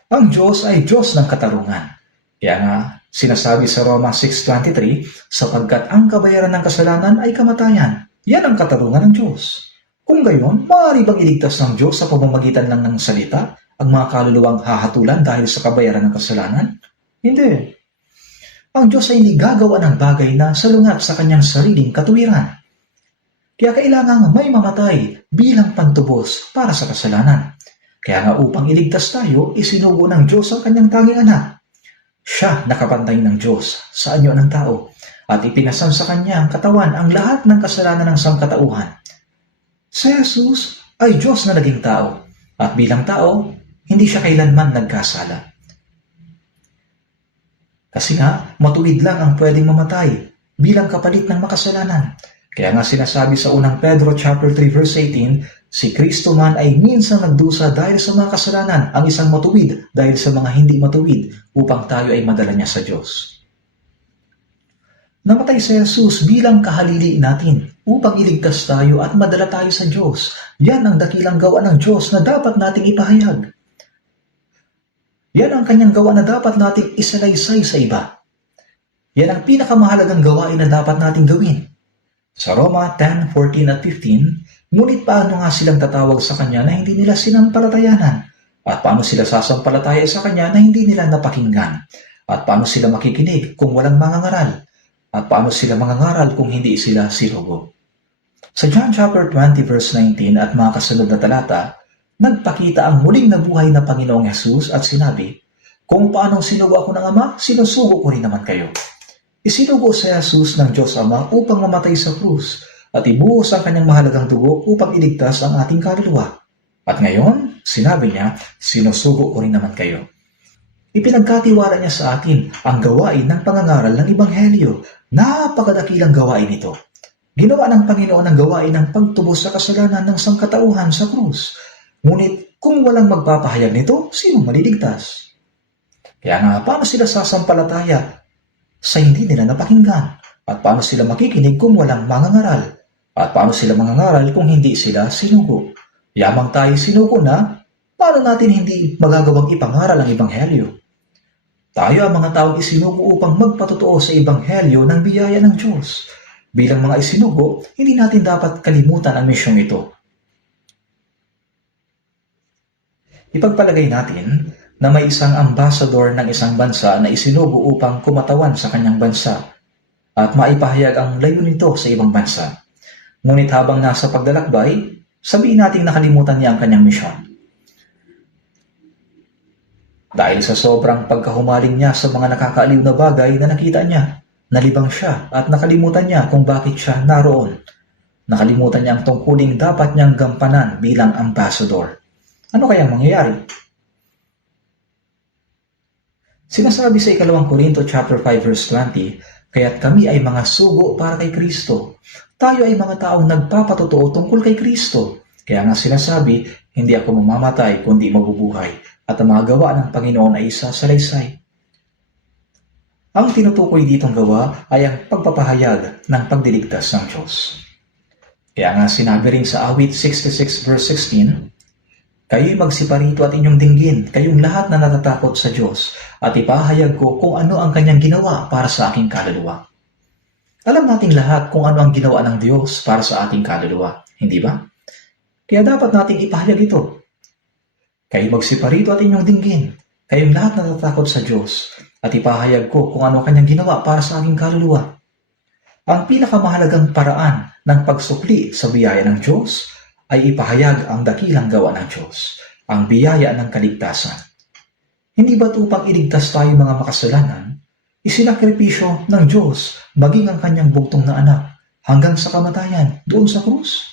Ang Diyos ay Diyos ng katarungan. Kaya nga, sinasabi sa Roma 6:23, sapagkat ang kabayaran ng kasalanan ay kamatayan. Yan ang katarungan ng Diyos. Kung gayon, maaari bang iligtas ng Diyos sa pamamagitan lang ng salita ang mga kaluluwang hahatulan dahil sa kabayaran ng kasalanan? Hindi. Ang Diyos ay hindi gagawa ng bagay na salungat sa kanyang sariling katuwiran. Kaya kailangan may mamatay bilang pantubos para sa kasalanan. Kaya nga upang iligtas tayo, isinugo ng Diyos ang kanyang tanging anak. Siya nakapantay ng Diyos sa anyo ng tao at ipinasan sa kanya ang katawan ang lahat ng kasalanan ng sangkatauhan. Si Jesus ay Diyos na naging tao at bilang tao, hindi siya kailanman nagkasala. Kasi nga, matuwid lang ang pwedeng mamatay bilang kapalit ng makasalanan. Kaya nga sinasabi sa unang Pedro chapter 3 verse 18, si Kristo man ay minsan nagdusa dahil sa mga kasalanan, ang isang matuwid dahil sa mga hindi matuwid, upang tayo ay madala niya sa Diyos. Namatay si Jesus bilang kahalili natin upang iligtas tayo at madala tayo sa Diyos. Yan ang dakilang gawa ng Diyos na dapat nating ipahayag. Yan ang kanyang gawa na dapat nating isalaysay sa iba. Yan ang pinakamahalagang gawain na dapat nating gawin. Sa Roma 10:14 at 15, ngunit paano nga silang tatawag sa kanya na hindi nila sinampalatayanan? At paano sila sasampalataya sa kanya na hindi nila napakinggan? At paano sila makikinig kung walang mangangaral? At paano sila mangangaral kung hindi sila sinugo? Sa John chapter 20 verse 19 at mga kasunod na talata, nagpakita ang muling nabuhay na Panginoong Hesus at sinabi, kung paano sinugo ako ng Ama, sinusugo ko rin naman kayo. Isinugo si Jesus ng Diyos Ama upang mamatay sa krus at ibuhos ang kanyang mahalagang dugo upang iligtas ang ating kaluluwa. At ngayon, sinabi niya, sinusugo ko rin naman kayo. Ipinagkatiwala niya sa atin ang gawain ng pangangaral ng Ebanghelyo. Napakadakilang gawain ito. Ginawa ng Panginoon ang gawain ng pagtubos sa kasalanan ng sangkatauhan sa krus. Ngunit kung walang magpapahayag nito, sino maliligtas? Kaya nga, paano sila sasampalataya sa hindi nila napakinggan? At paano sila makikinig kung walang mangangaral? At paano sila mangangaral kung hindi sila sinugo? Yamang tayo sinugo na, paano natin hindi magagawang ipangaral ang Ebanghelyo? Tayo ang mga taong isinugo upang magpatotoo sa Ebanghelyo ng biyaya ng Diyos. Bilang mga isinugo, hindi natin dapat kalimutan ang misyong ito. Ipagpalagay natin na may isang ambasador ng isang bansa na isinugo upang kumatawan sa kanyang bansa at maipahayag ang layunin nito sa ibang bansa. Ngunit habang nasa paglalakbay, sabihin nating nakalimutan niya ang kanyang misyon. Dahil sa sobrang pagkahumaling niya sa mga nakakaaliw na bagay na nakita niya, nalibang siya at nakalimutan niya kung bakit siya naroon. Nakalimutan niya ang tungkuling dapat niyang gampanan bilang ambassador. Ano kayang mangyayari? Sinasabi sa 2 Korinto chapter 5 verse 20, kaya't kami ay mga sugo para kay Kristo. Tayo ay mga taong nagpapatotoo tungkol kay Kristo. Kaya nga sinasabi, hindi ako mamamatay kundi mabubuhay, at ang mga gawa ng Panginoon ay isasalaysay. Ang tinutukoy ditong gawa ay ang pagpapahayag ng pagdiligtas ng Diyos. Kaya nga sinabi rin sa awit 66 verse 16, kayo'y magsiparito at inyong dinggin, kayong lahat na natatakot sa Diyos, at ipahayag ko kung ano ang kanyang ginawa para sa aking kaluluwa. Alam nating lahat kung ano ang ginawa ng Diyos para sa ating kaluluwa, hindi ba? Kaya dapat nating ipahayag ito. Kayo'y magsiparito at inyong dinggin, kayong lahat na natatakot sa Diyos, at ipahayag ko kung ano ang kanyang ginawa para sa aking kaluluwa. Ang pinakamahalagang paraan ng pagsukli sa biyaya ng Diyos ay ipahayag ang dakilang gawa ng Diyos, ang biyaya ng kaligtasan. Hindi ba't upang iligtas tayo mga makasalanan, isinakripisyo ng Diyos maging ang kanyang bugtong na anak hanggang sa kamatayan doon sa krus?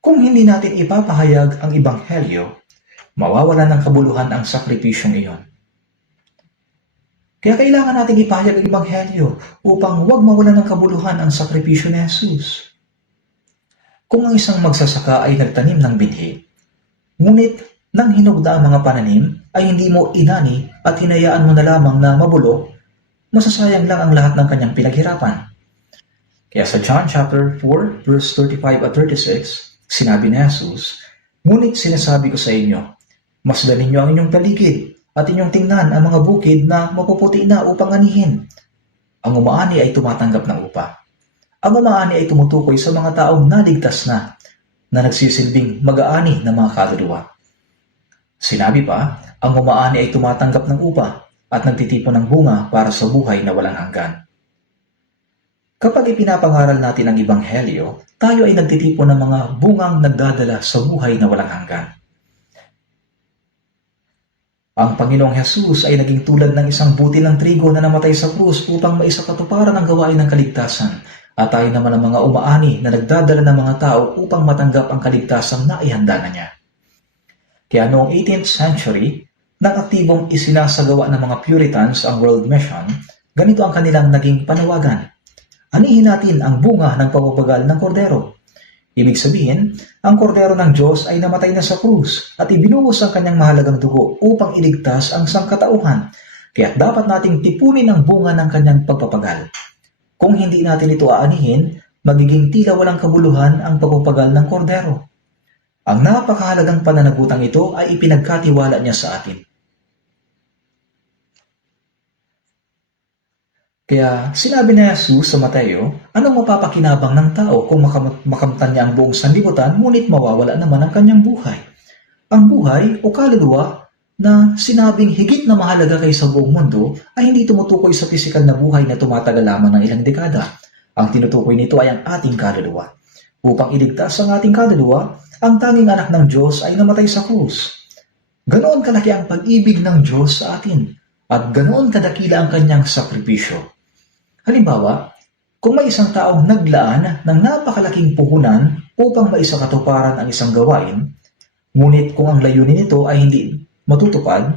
Kung hindi natin ipapahayag ang Ebanghelyo, mawawala ng kabuluhan ang sakripisyong iyon. Kaya kailangan natin ipahayag ang Ebanghelyo upang huwag mawala ng kabuluhan ang sakripisyo ni Jesus. Kung ang isang magsasaka ay nagtanim ng binhi, ngunit nang hinugda ang mga pananim ay hindi mo inani at hinayaan mo na lamang na mabulok, masasayang lang ang lahat ng kanyang pinaghirapan. Kaya sa John chapter 4 verse 35 at 36, sinabi ni Jesus, ngunit sinasabi ko sa inyo, masdanin niyo ang inyong paligid at inyong tingnan ang mga bukid na mapuputi na upang anihin. Ang umaani ay tumatanggap ng upa. Ang umaani ay tumutukoy sa mga taong naligtas na nagsisilbing mag-aani ng mga kaluluwa. Sinabi pa, ang umaani ay tumatanggap ng upa at nagtitipon ng bunga para sa buhay na walang hanggan. Kapag ipinapangaral natin ang Ebanghelyo, tayo ay nagtitipon ng mga bungang nagdadala sa buhay na walang hanggan. Ang Panginoong Jesus ay naging tulad ng isang butil ng trigo na namatay sa krus upang maisakatuparan ang gawain ng kaligtasan. At tayo naman ang mga umaani na nagdadala ng mga tao upang matanggap ang kaligtasang naihanda na niya. Kaya noong 18th century, nang aktibong isinasagawa ng mga Puritans ang World Mission, ganito ang kanilang naging panawagan. Anihin natin ang bunga ng pagpapagal ng kordero. Ibig sabihin, ang kordero ng Diyos ay namatay na sa krus at ibinuhos ang kanyang mahalagang dugo upang iligtas ang sangkatauhan. Kaya dapat nating tipunin ang bunga ng kanyang pagpapagal. Kung hindi natin ito aanihin, magiging tila walang kabuluhan ang pagpapagal ng kordero. Ang napakahalagang pananagutang ito ay ipinagkatiwala niya sa atin. Kaya sinabi ni Jesus sa Mateo, anong mapapakinabang ng tao kung makamtan niya ang buong sanlibutan ngunit mawawala naman ang kanyang buhay? Ang buhay o kaluluwa na sinabing higit na mahalaga kaysa buong mundo ay hindi tumutukoy sa pisikal na buhay na tumatagal lamang ng ilang dekada. Ang tinutukoy nito ay ang ating kaluluwa. Upang iligtas ang ating kaluluwa, ang tanging anak ng Diyos ay namatay sa krus. Ganoon kalaki ang pag-ibig ng Diyos sa atin at ganoon kadakila ang kanyang sakripisyo. Halimbawa, kung may isang taong naglaan ng napakalaking puhunan upang maisakatuparan ang isang gawain, ngunit kung ang layunin nito ay hindi matutupad,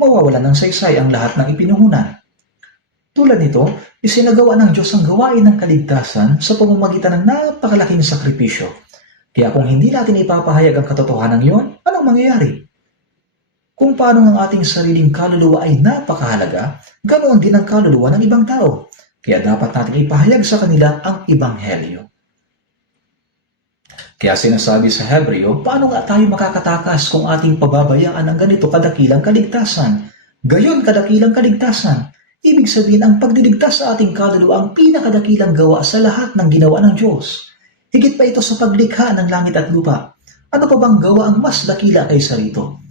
mawawalan ng saysay ang lahat ng ipinuhunan. Tulad nito, isinagawa ng Diyos ang gawain ng kaligtasan sa pamamagitan ng napakalaking sakripisyo. Kaya kung hindi natin ipapahayag ang katotohanan yon, anong mangyayari? Kung paano ang ating sariling kaluluwa ay napakahalaga, ganoon din ang kaluluwa ng ibang tao. Kaya dapat natin ipahayag sa kanila ang Ebanghelyo. Kaya sinasabi sa Hebreo, paano nga tayo makakatakas kung ating pababayaan ang ganito kadakilang kaligtasan? Gayon kadakilang kaligtasan. Ibig sabihin, ang pagdiligtas sa ating kaluluwa ang pinakadakilang gawa sa lahat ng ginawa ng Diyos. Higit pa ito sa paglikha ng langit at lupa. Ano pa bang gawa ang mas dakila kaysa rito?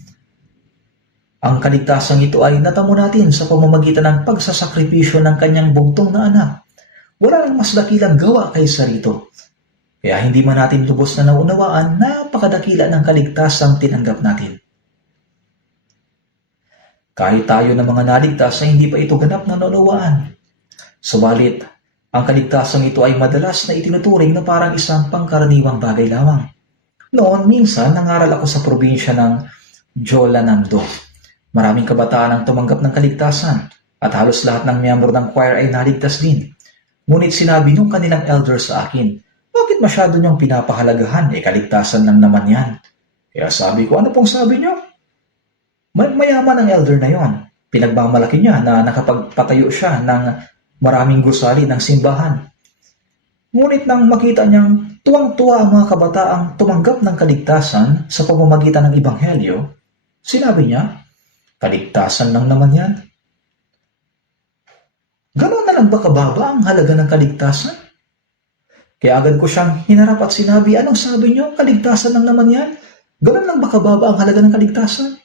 Ang kaligtasang ito ay natamo natin sa pamamagitan ng pagsasakripisyo ng kanyang bugtong na anak. Wala nang mas dakilang gawa kaysa rito. Kaya hindi man natin lubos na naunawaan, napakadakila ng kaligtasang tinanggap natin. Kahit tayo ng mga naligtas ay hindi pa ito ganap na naunawaan. Subalit, ang kaligtasang ito ay madalas na itinuturing na parang isang pangkaraniwang bagay lamang. Noon, minsan, nangaral ako sa probinsya ng Jolanando. Maraming kabataan ang tumanggap ng kaligtasan at halos lahat ng miyembro ng choir ay naligtas din. Ngunit sinabi nung kanilang elder sa akin, bakit masyado niyong pinapahalagahan? Kaligtasan lang naman yan. Kaya sabi ko, ano pong sabi niyo? Mayaman ang elder na yon. Pinagmamalaki niya na nakapagpatayo siya ng maraming gusali ng simbahan. Ngunit nang makita niyang tuwang-tuwa ang mga kabataang tumanggap ng kaligtasan sa pamamagitan ng Ebanghelyo, sinabi niya, kaligtasan lang naman yan. Ganoon na lang ba kababa ang halaga ng kaligtasan? Kaya agad ko siyang hinarap at sinabi, anong sabi niyo? Kaligtasan lang naman yan? Ganoon lang ba kababa ang halaga ng kaligtasan?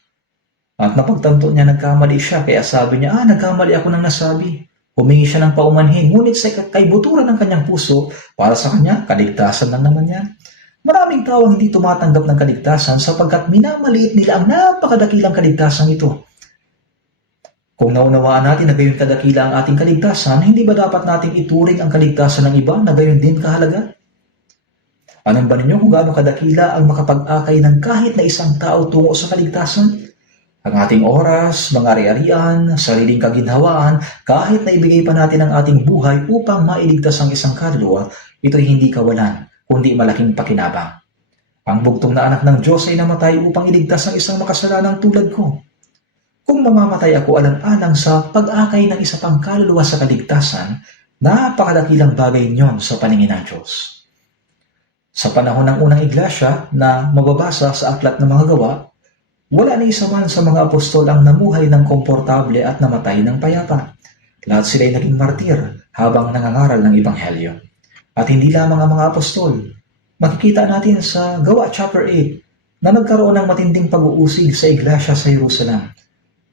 At napagtanto niya nagkamali siya, kaya sabi niya, nagkamali ako ng nasabi. Humingi siya ng paumanhin, ngunit sa kaibuturan ng kanyang puso, para sa kanya, kaligtasan lang naman yan. Maraming tao ang hindi tumatanggap ng kaligtasan sapagkat minamaliit nila ang napakadakilang kaligtasan ito. Kung naunawaan natin na gayon kadakila ang ating kaligtasan, hindi ba dapat nating ituring ang kaligtasan ng iba na gayon din kahalaga? Alam ba ninyo kung gaano kadakila ang makapag-akay ng kahit na isang tao tungo sa kaligtasan? Ang ating oras, mga ari-arian, sariling kaginhawaan, kahit na ibigay pa natin ang ating buhay upang mailigtas ang isang kaluluwa, ito'y hindi kawalan, kundi malaking pakinabang. Ang bugtong na anak ng Diyos ay namatay upang iligtas ang isang makasalanang tulad ko. Kung mamamatay ako alang-alang sa pag-akay ng isa pang kaluluwa sa kaligtasan, napakadakilang bagay niyon sa paningin ng Diyos. Sa panahon ng unang iglesia na mababasa sa aklat ng mga gawa, wala na isa man sa mga apostol ang namuhay ng komportable at namatay ng payapa. Lahat sila'y naging martir habang nangangaral ng Ebanghelyo. At hindi lamang ang mga apostol. Makikita natin sa Gawa chapter 8 na nagkaroon ng matinding pag-uusig sa iglesia sa Jerusalem.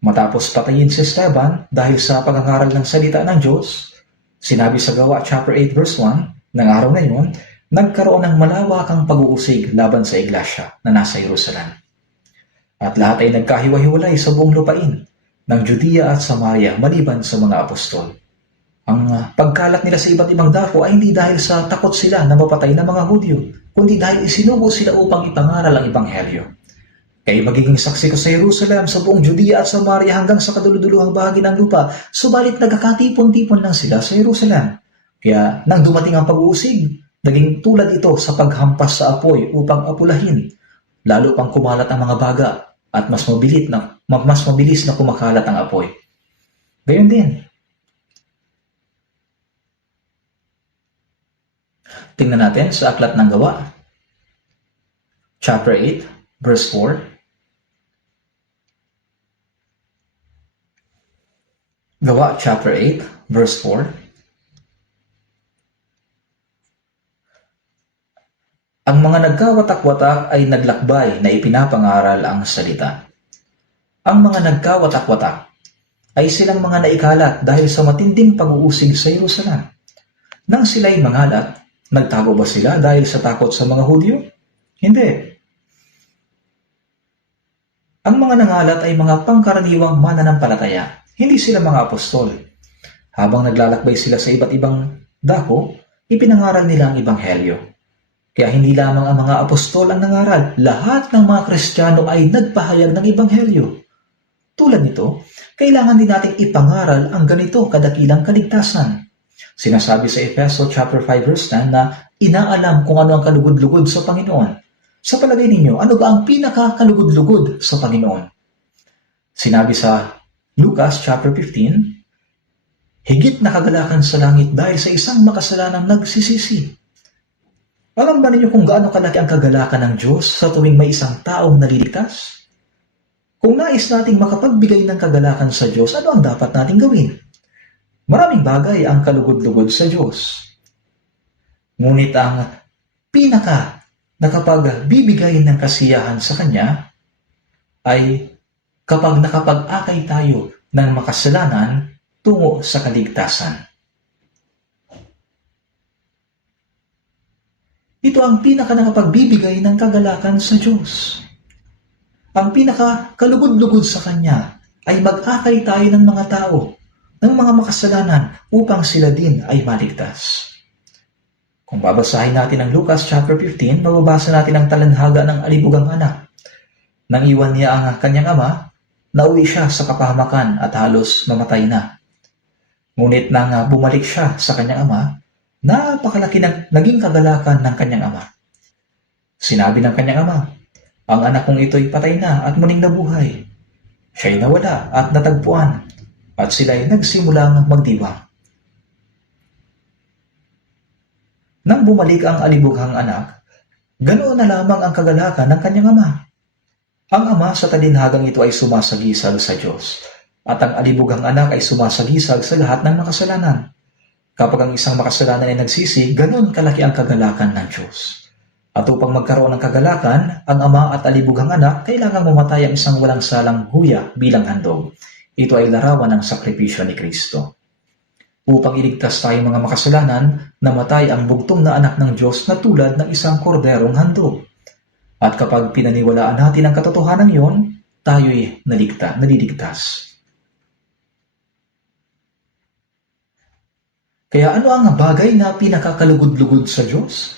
Matapos patayin si Esteban dahil sa pangangaral ng salita ng Diyos, sinabi sa Gawa chapter 8 verse 1, ng araw na yun, nagkaroon ng malawakang pag-uusig laban sa iglesia na nasa Jerusalem. At lahat ay nagkahiwa-hiwalay sa buong lupain ng Judea at Samaria maliban sa mga apostol. Ang pagkalat nila sa iba't ibang dako ay hindi dahil sa takot sila na mapatay ng mga Hudyo, kundi dahil isinugo sila upang ipangaral ang Ebanghelyo. Kaya magiging saksi ko sa Jerusalem, sa buong Judea at Samaria hanggang sa kaduluduluhang bahagi ng lupa, subalit nagkakatipon-tipon lang sila sa Jerusalem. Kaya nang dumating ang pag-uusig, naging tulad ito sa paghampas sa apoy upang apulahin, lalo pang kumalat ang mga baga, at mas mabilis na kumakalat ang apoy. Gayon din. Tingnan natin sa Aklat ng Gawa, chapter 8, verse 4. Gawa, chapter 8, verse 4. Ang mga nagkawatak-watak ay naglakbay na ipinapangaral ang salita. Ang mga nagkawatak-watak ay silang mga naikalat dahil sa matinding pag-uusig sa Jerusalem. Nang sila'y mangalat, nagtago ba sila dahil sa takot sa mga Hudyo? Hindi. Ang mga nangalat ay mga pangkaraniwang mananampalataya, hindi sila mga apostol. Habang naglalakbay sila sa iba't ibang dako, ipinangaral nila ang Ebanghelyo. Kaya hindi lamang ang mga apostol ang nangaral, lahat ng mga Kristiyano ay nagpahayag ng Ebanghelyo. Tulad nito, kailangan din nating ipangaral ang ganito kadakilang kaligtasan. Sinasabi sa Efeso chapter 5 verse 10 na inaalam kung ano ang kalugod-lugod sa Panginoon. Sa palagay ninyo, ano ba ang pinakakalugod-lugod sa Panginoon? Sinabi sa Lucas chapter 15, higit na kagalakan sa langit dahil sa isang makasalanang nagsisisi. Alam ba ninyo kung gaano kalaki ang kagalakan ng Diyos sa tuwing may isang taong naliligtas? Kung nais nating makapagbigay ng kagalakan sa Diyos, ano ang dapat nating gawin? Maraming bagay ang kalugod-lugod sa Diyos. Ngunit ang pinaka nakapagbibigay ng kasiyahan sa Kanya ay kapag nakapag-akay tayo ng makasalanan tungo sa kaligtasan. Ito ang pinaka nakapagbibigay ng kagalakan sa Diyos. Ang pinakakalugod-lugod sa Kanya ay mag-akay tayo ng mga tao, ng mga makasalanan upang sila din ay maligtas. Kung babasahin natin ang Lucas chapter 15, mababasa natin ang talanhaga ng alibugang anak. Nang iwan niya ang kanyang ama, nauwi siya sa kapahamakan at halos mamatay na. Ngunit nang bumalik siya sa kanyang ama, napakalaki ng naging kagalakan ng kanyang ama. Sinabi ng kanyang ama, ang anak kong ito'y patay na at muling nabuhay. Siya'y nawala at natagpuan at sila'y nagsimulang magdiwang. Nang bumalik ang alibughang anak, ganoon na lamang ang kagalakan ng kanyang ama. Ang ama sa talinhagang ito ay sumasagisag sa Diyos at ang alibughang anak ay sumasagisag sa lahat ng makasalanan. Kapag ang isang makasalanan ay nagsisi, ganoon kalaki ang kagalakan ng Diyos. At upang magkaroon ng kagalakan, ang ama at alibughang anak kailangang mamatay ang isang walang salang huya bilang handog. Ito ay larawan ng sakripisyo ni Kristo. Upang iligtas tayong mga makasalanan, namatay ang bugtong na anak ng Diyos na tulad ng isang korderong handog. At kapag pinaniwalaan natin ang katotohanan yon, tayo'y naliligtas. Kaya ano ang bagay na pinakakalugod-lugod sa Diyos?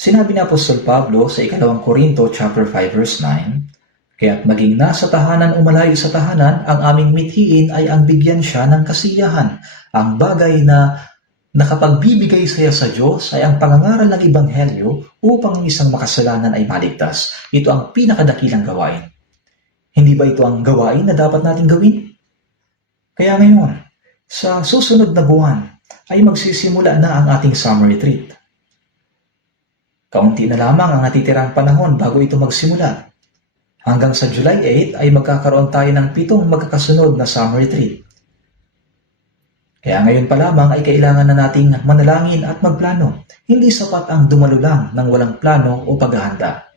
Sinabi ni Apostol Pablo sa 2 Korinto chapter 5 verse 9, kaya't maging nasa tahanan o malayo sa tahanan, ang aming mithiin ay ang bigyan siya ng kasiyahan. Ang bagay na nakapagbibigay saya sa Diyos ay ang pangangaral ng Ebanghelyo upang ang isang makasalanan ay maligtas. Ito ang pinakadakilang gawain. Hindi ba ito ang gawain na dapat nating gawin? Kaya ngayon, sa susunod na buwan ay magsisimula na ang ating summer retreat. Kaunti na lamang ang natitirang panahon bago ito magsimula. Hanggang sa July 8 ay magkakaroon tayo ng 7 magkakasunod na summer retreat. Kaya ngayon pa lamang ay kailangan na nating manalangin at magplano. Hindi sapat ang dumalo lang ng walang plano o paghahanda.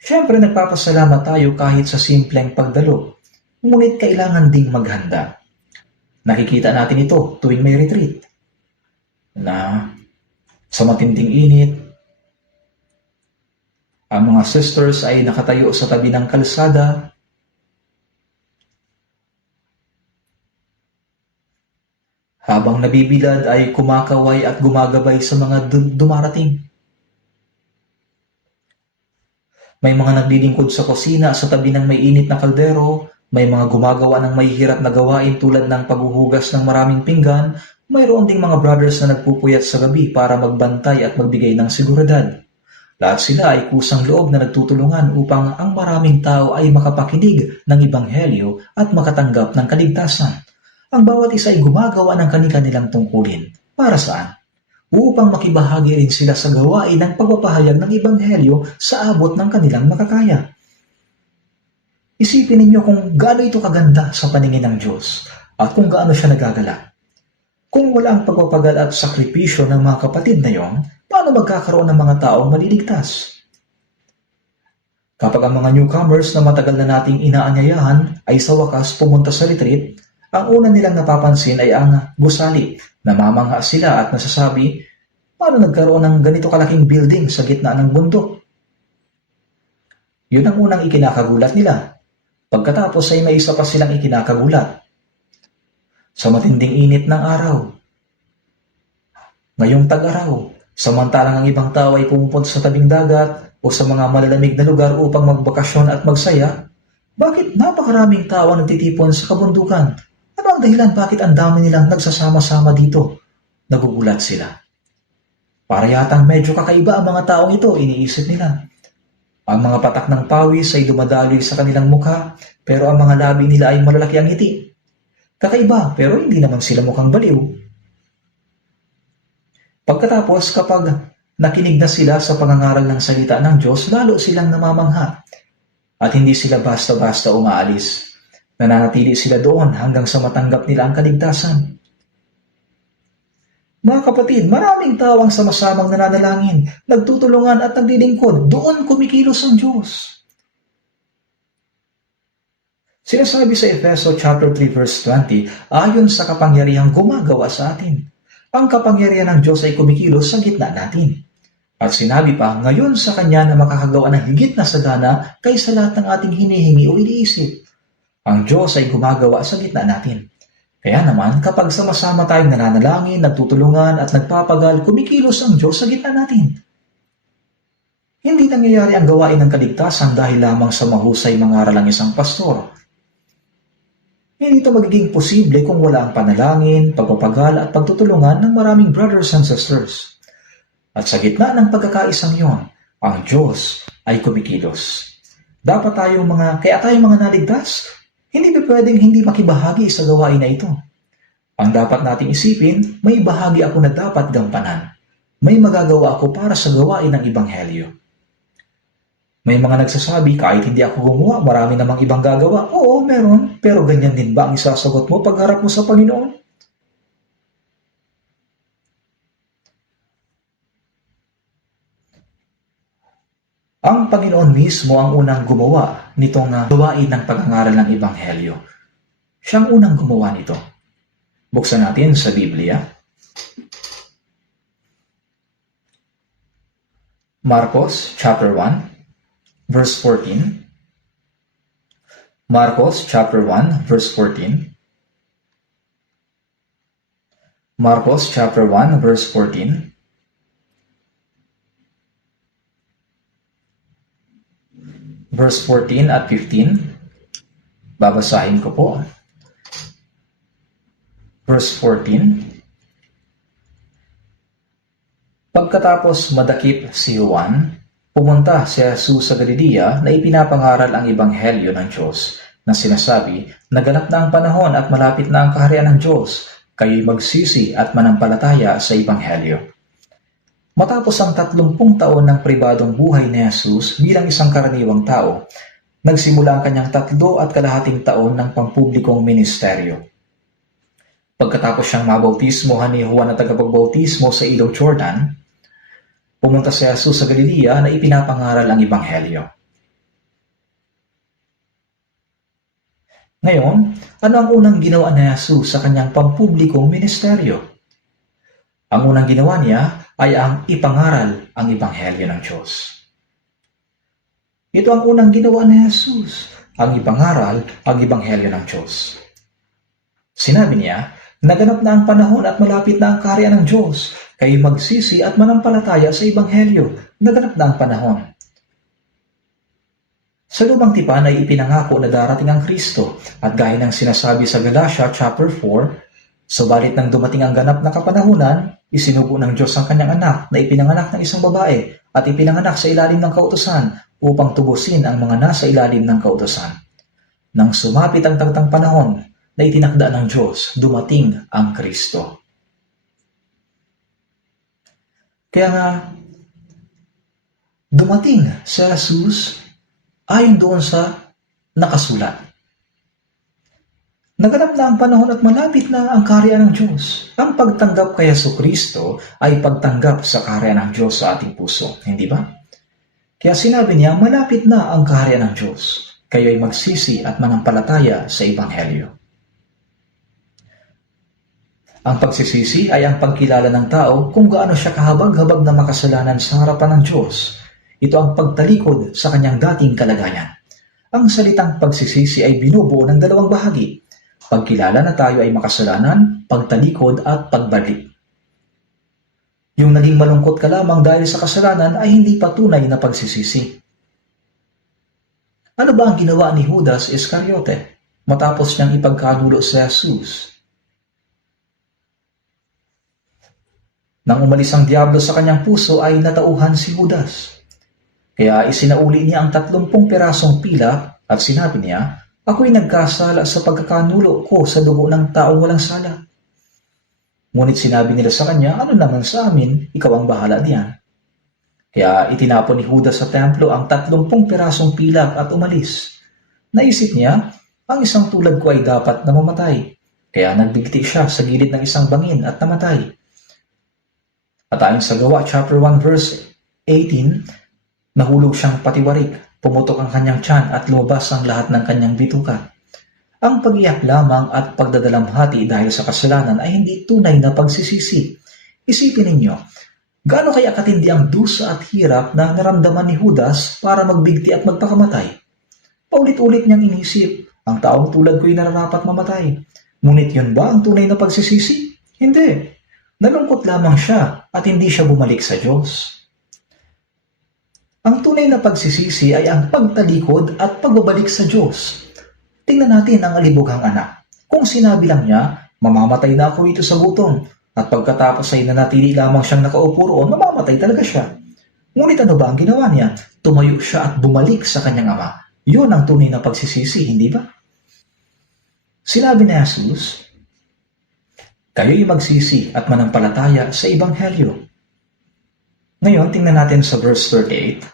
Siyempre nagpapasalamat tayo kahit sa simpleng pagdalo, ngunit kailangan ding maghanda. Nakikita natin ito tuwing may retreat na sa matinding init, ang mga sisters ay nakatayo sa tabi ng kalsada. Habang nabibilad ay kumakaway at gumagabay sa mga dumarating. May mga naglilingkod sa kusina sa tabi ng may init na kaldero. May mga gumagawa ng may hirap na gawain tulad ng paghuhugas ng maraming pinggan. Mayroon ding mga brothers na nagpupuyat sa gabi para magbantay at magbigay ng seguridad. Lahat sila ay kusang loob na nagtutulungan upang ang maraming tao ay makapakinig ng Ebanghelyo at makatanggap ng kaligtasan. Ang bawat isa ay gumagawa ng kanilang tungkulin. Para saan? Upang makibahagi rin sila sa gawain ng pagpapahayag ng Ebanghelyo sa abot ng kanilang makakaya. Isipin ninyo kung gaano ito kaganda sa paningin ng Diyos at kung gaano siya nagagala. Kung wala ang pagpapagal at sakripisyo ng mga kapatid na yon, paano magkakaroon ng mga taong maliligtas? Kapag ang mga newcomers na matagal na nating inaanyayahan ay sa wakas pumunta sa retreat, ang una nilang napapansin ay ang gusali. Namamangha sila at nasasabi, paano nagkaroon ng ganito kalaking building sa gitna ng bundok? Yun ang unang ikinakagulat nila. Pagkatapos ay may isa pa silang ikinakagulat. Sa matinding init ng araw, ngayong tag-araw, Samantalang ang ibang tao ay pumupunta sa tabing dagat o sa mga malalamig na lugar upang magbakasyon at magsaya, bakit napakaraming tao ang nagtitipon sa kabundukan? Ano ang dahilan bakit ang dami nilang nagsasama-sama dito? Nagugulat sila. Para yatang medyo kakaiba ang mga taong ito, iniisip nila. Ang mga patak ng pawis ay dumadaloy sa kanilang mukha, pero ang mga labi nila ay malalaki ang ngiti. Kakaiba, pero hindi naman sila mukhang baliw. Pagkatapos, kapag nakinig na sila sa pangangaral ng salita ng Diyos, lalo silang namamangha. At hindi sila basta-basta umaalis. Nananatili sila doon hanggang sa matanggap nila ang kaligtasan. Mga kapatid, maraming tao ang sama-samang nananalangin, nagtutulungan at naglilingkod. Doon kumikilos ang Diyos. Sinasabi sa Efeso chapter 3 verse 20, ayon sa kapangyarihang gumagawa sa atin. Ang kapangyarihan ng Diyos ay kumikilos sa gitna natin. At sinabi pa, ngayon sa Kanya na makakagawa ng higit na sagana kaysa lahat ng ating hinihingi o iniisip. Ang Diyos ay gumagawa sa gitna natin. Kaya naman, kapag sama-sama tayong nananalangin, nagtutulungan at nagpapagal, kumikilos ang Diyos sa gitna natin. Hindi nangyayari ang gawain ng kaligtasan dahil lamang sa mahusay mangaral ng isang pastor. Hindi ito magiging posible kung wala ang panalangin, pagpapagal at pagtutulungan ng maraming brothers and sisters. At sa gitna ng pagkakaisang yon, ang Diyos ay kumikilos. Kaya tayong mga naligtas, hindi ba pwedeng hindi makibahagi sa gawain na ito? Ang dapat nating isipin, may bahagi ako na dapat gampanan. May magagawa ako para sa gawain ng Ebanghelyo. May mga nagsasabi, kahit hindi ako gumawa, marami namang ibang gagawa. Oo, meron. Pero ganyan din ba ang isasagot mo pagharap mo sa Panginoon? Ang Panginoon mismo ang unang gumawa nitong gawain ng pag-aaral ng Ebanghelyo. Siyang unang gumawa nito. Buksan natin sa Biblia. Marcos chapter 1, verse 14. Marcos chapter 1, verse 14. Marcos chapter 1, verse 14. Verse 14 at 15, babasahin ko po. Verse 14, pagkatapos madakip si Juan, pumunta si Jesus sa Galilea na ipinapangaral ang Ebanghelyo ng Diyos, na sinasabi, naganap na ang panahon at malapit na ang kaharian ng Diyos, kayo'y magsisi at manampalataya sa Ebanghelyo. Matapos ang 30 taon ng pribadong buhay ni Jesus bilang isang karaniwang tao, nagsimula ang kanyang 3.5 taon ng pampublikong ministeryo. Pagkatapos siyang mabautismohan ni Juan na tagapagbautismo sa ilog Jordan, pumunta si Jesus sa Galilea na ipinapangaral ang Ebanghelyo. Ngayon, ano ang unang ginawa ni Jesus sa kanyang pampublikong ministeryo? Ang unang ginawa niya ay ang ipangaral ang Ebanghelyo ng Diyos. Ito ang unang ginawa ni Jesus, ang ipangaral ang Ebanghelyo ng Diyos. Sinabi niya, naganap na ang panahon at malapit na ang kaharian ng Diyos, kayo magsisi at manampalataya sa Ebanghelyo. Naganap na ang panahon. Sa Lumang Tipan ay ipinangako na darating ang Kristo at gaya ng sinasabi sa Galatia chapter 4, subalit nang dumating ang ganap na kapanahunan, isinugo ng Diyos ang kanyang anak na ipinanganak ng isang babae at ipinanganak sa ilalim ng kautusan upang tubusin ang mga nasa ilalim ng kautusan. Nang sumapit ang tagtang panahon na itinakda ng Diyos, dumating ang Kristo. Kaya nga, dumating si Jesus ayon doon sa nakasulat. Naganap na ang panahon at malapit na ang kaharian ng Diyos. Ang pagtanggap kay Jesucristo ay pagtanggap sa kaharian ng Diyos sa ating puso, hindi ba? Kaya sinabi niya, malapit na ang kaharian ng Diyos. Kayo ay magsisi at manampalataya sa Ebanghelyo. Ang pagsisisi ay ang pagkilala ng tao kung gaano siya kahabag-habag na makasalanan sa harapan ng Diyos. Ito ang pagtalikod sa kanyang dating kalagayan. Ang salitang pagsisisi ay binubuo ng dalawang bahagi. Pagkilala na tayo ay makasalanan, pagtalikod at pagbalik. Yung naging malungkot ka lamang dahil sa kasalanan ay hindi patunay na pagsisisi. Ano ba ang ginawa ni Judas Iscariote matapos niyang ipagkanulo si Jesus? Nang umalis ang diablo sa kanyang puso ay natauhan si Judas. Kaya isinauli niya ang 30 pirasong pilak at sinabi niya, "Ako'y nagkasala sa pagkakanulo ko sa dugo ng taong walang sala." Ngunit sinabi nila sa kanya, "Ano naman sa amin, ikaw ang bahala diyan." Kaya itinapon ni Judas sa templo ang 30 pirasong pilak at umalis. Naisip niya, ang isang tulad ko ay dapat na mamatay. Kaya nagbigti siya sa gilid ng isang bangin at namatay. At ayon sa Gawa chapter 1 verse 18, nahulog siyang patiwarik, pumutok ang kanyang tiyan at lumabas ang lahat ng kanyang bituka. Ang pag-iyak lamang at pagdadalamhati dahil sa kasalanan ay hindi tunay na pagsisisi. Isipin ninyo, gaano kaya katindi ang dusa at hirap na naramdaman ni Judas para magbigti at magpakamatay? Paulit-ulit niyang inisip, ang taong tulad ko'y nararapat mamatay. Ngunit yun ba ang tunay na pagsisisi? Hindi. Nalungkot lamang siya at hindi siya bumalik sa Diyos. Ang tunay na pagsisisi ay ang pagtalikod at pagbabalik sa Diyos. Tingnan natin ang alibughang anak. Kung sinabi lang niya, "Mamamatay na ako rito sa gutom," at pagkatapos ay nanatili lamang siyang nakaupo roon, mamamatay talaga siya. Ngunit ano ba ang ginawa niya? Tumayo siya at bumalik sa kanyang ama. Yun ang tunay na pagsisisi, hindi ba? Sinabi ni Jesus, "Kayo'y magsisi at manampalataya sa Ebanghelyo." Ngayon, tingnan natin sa verse 38.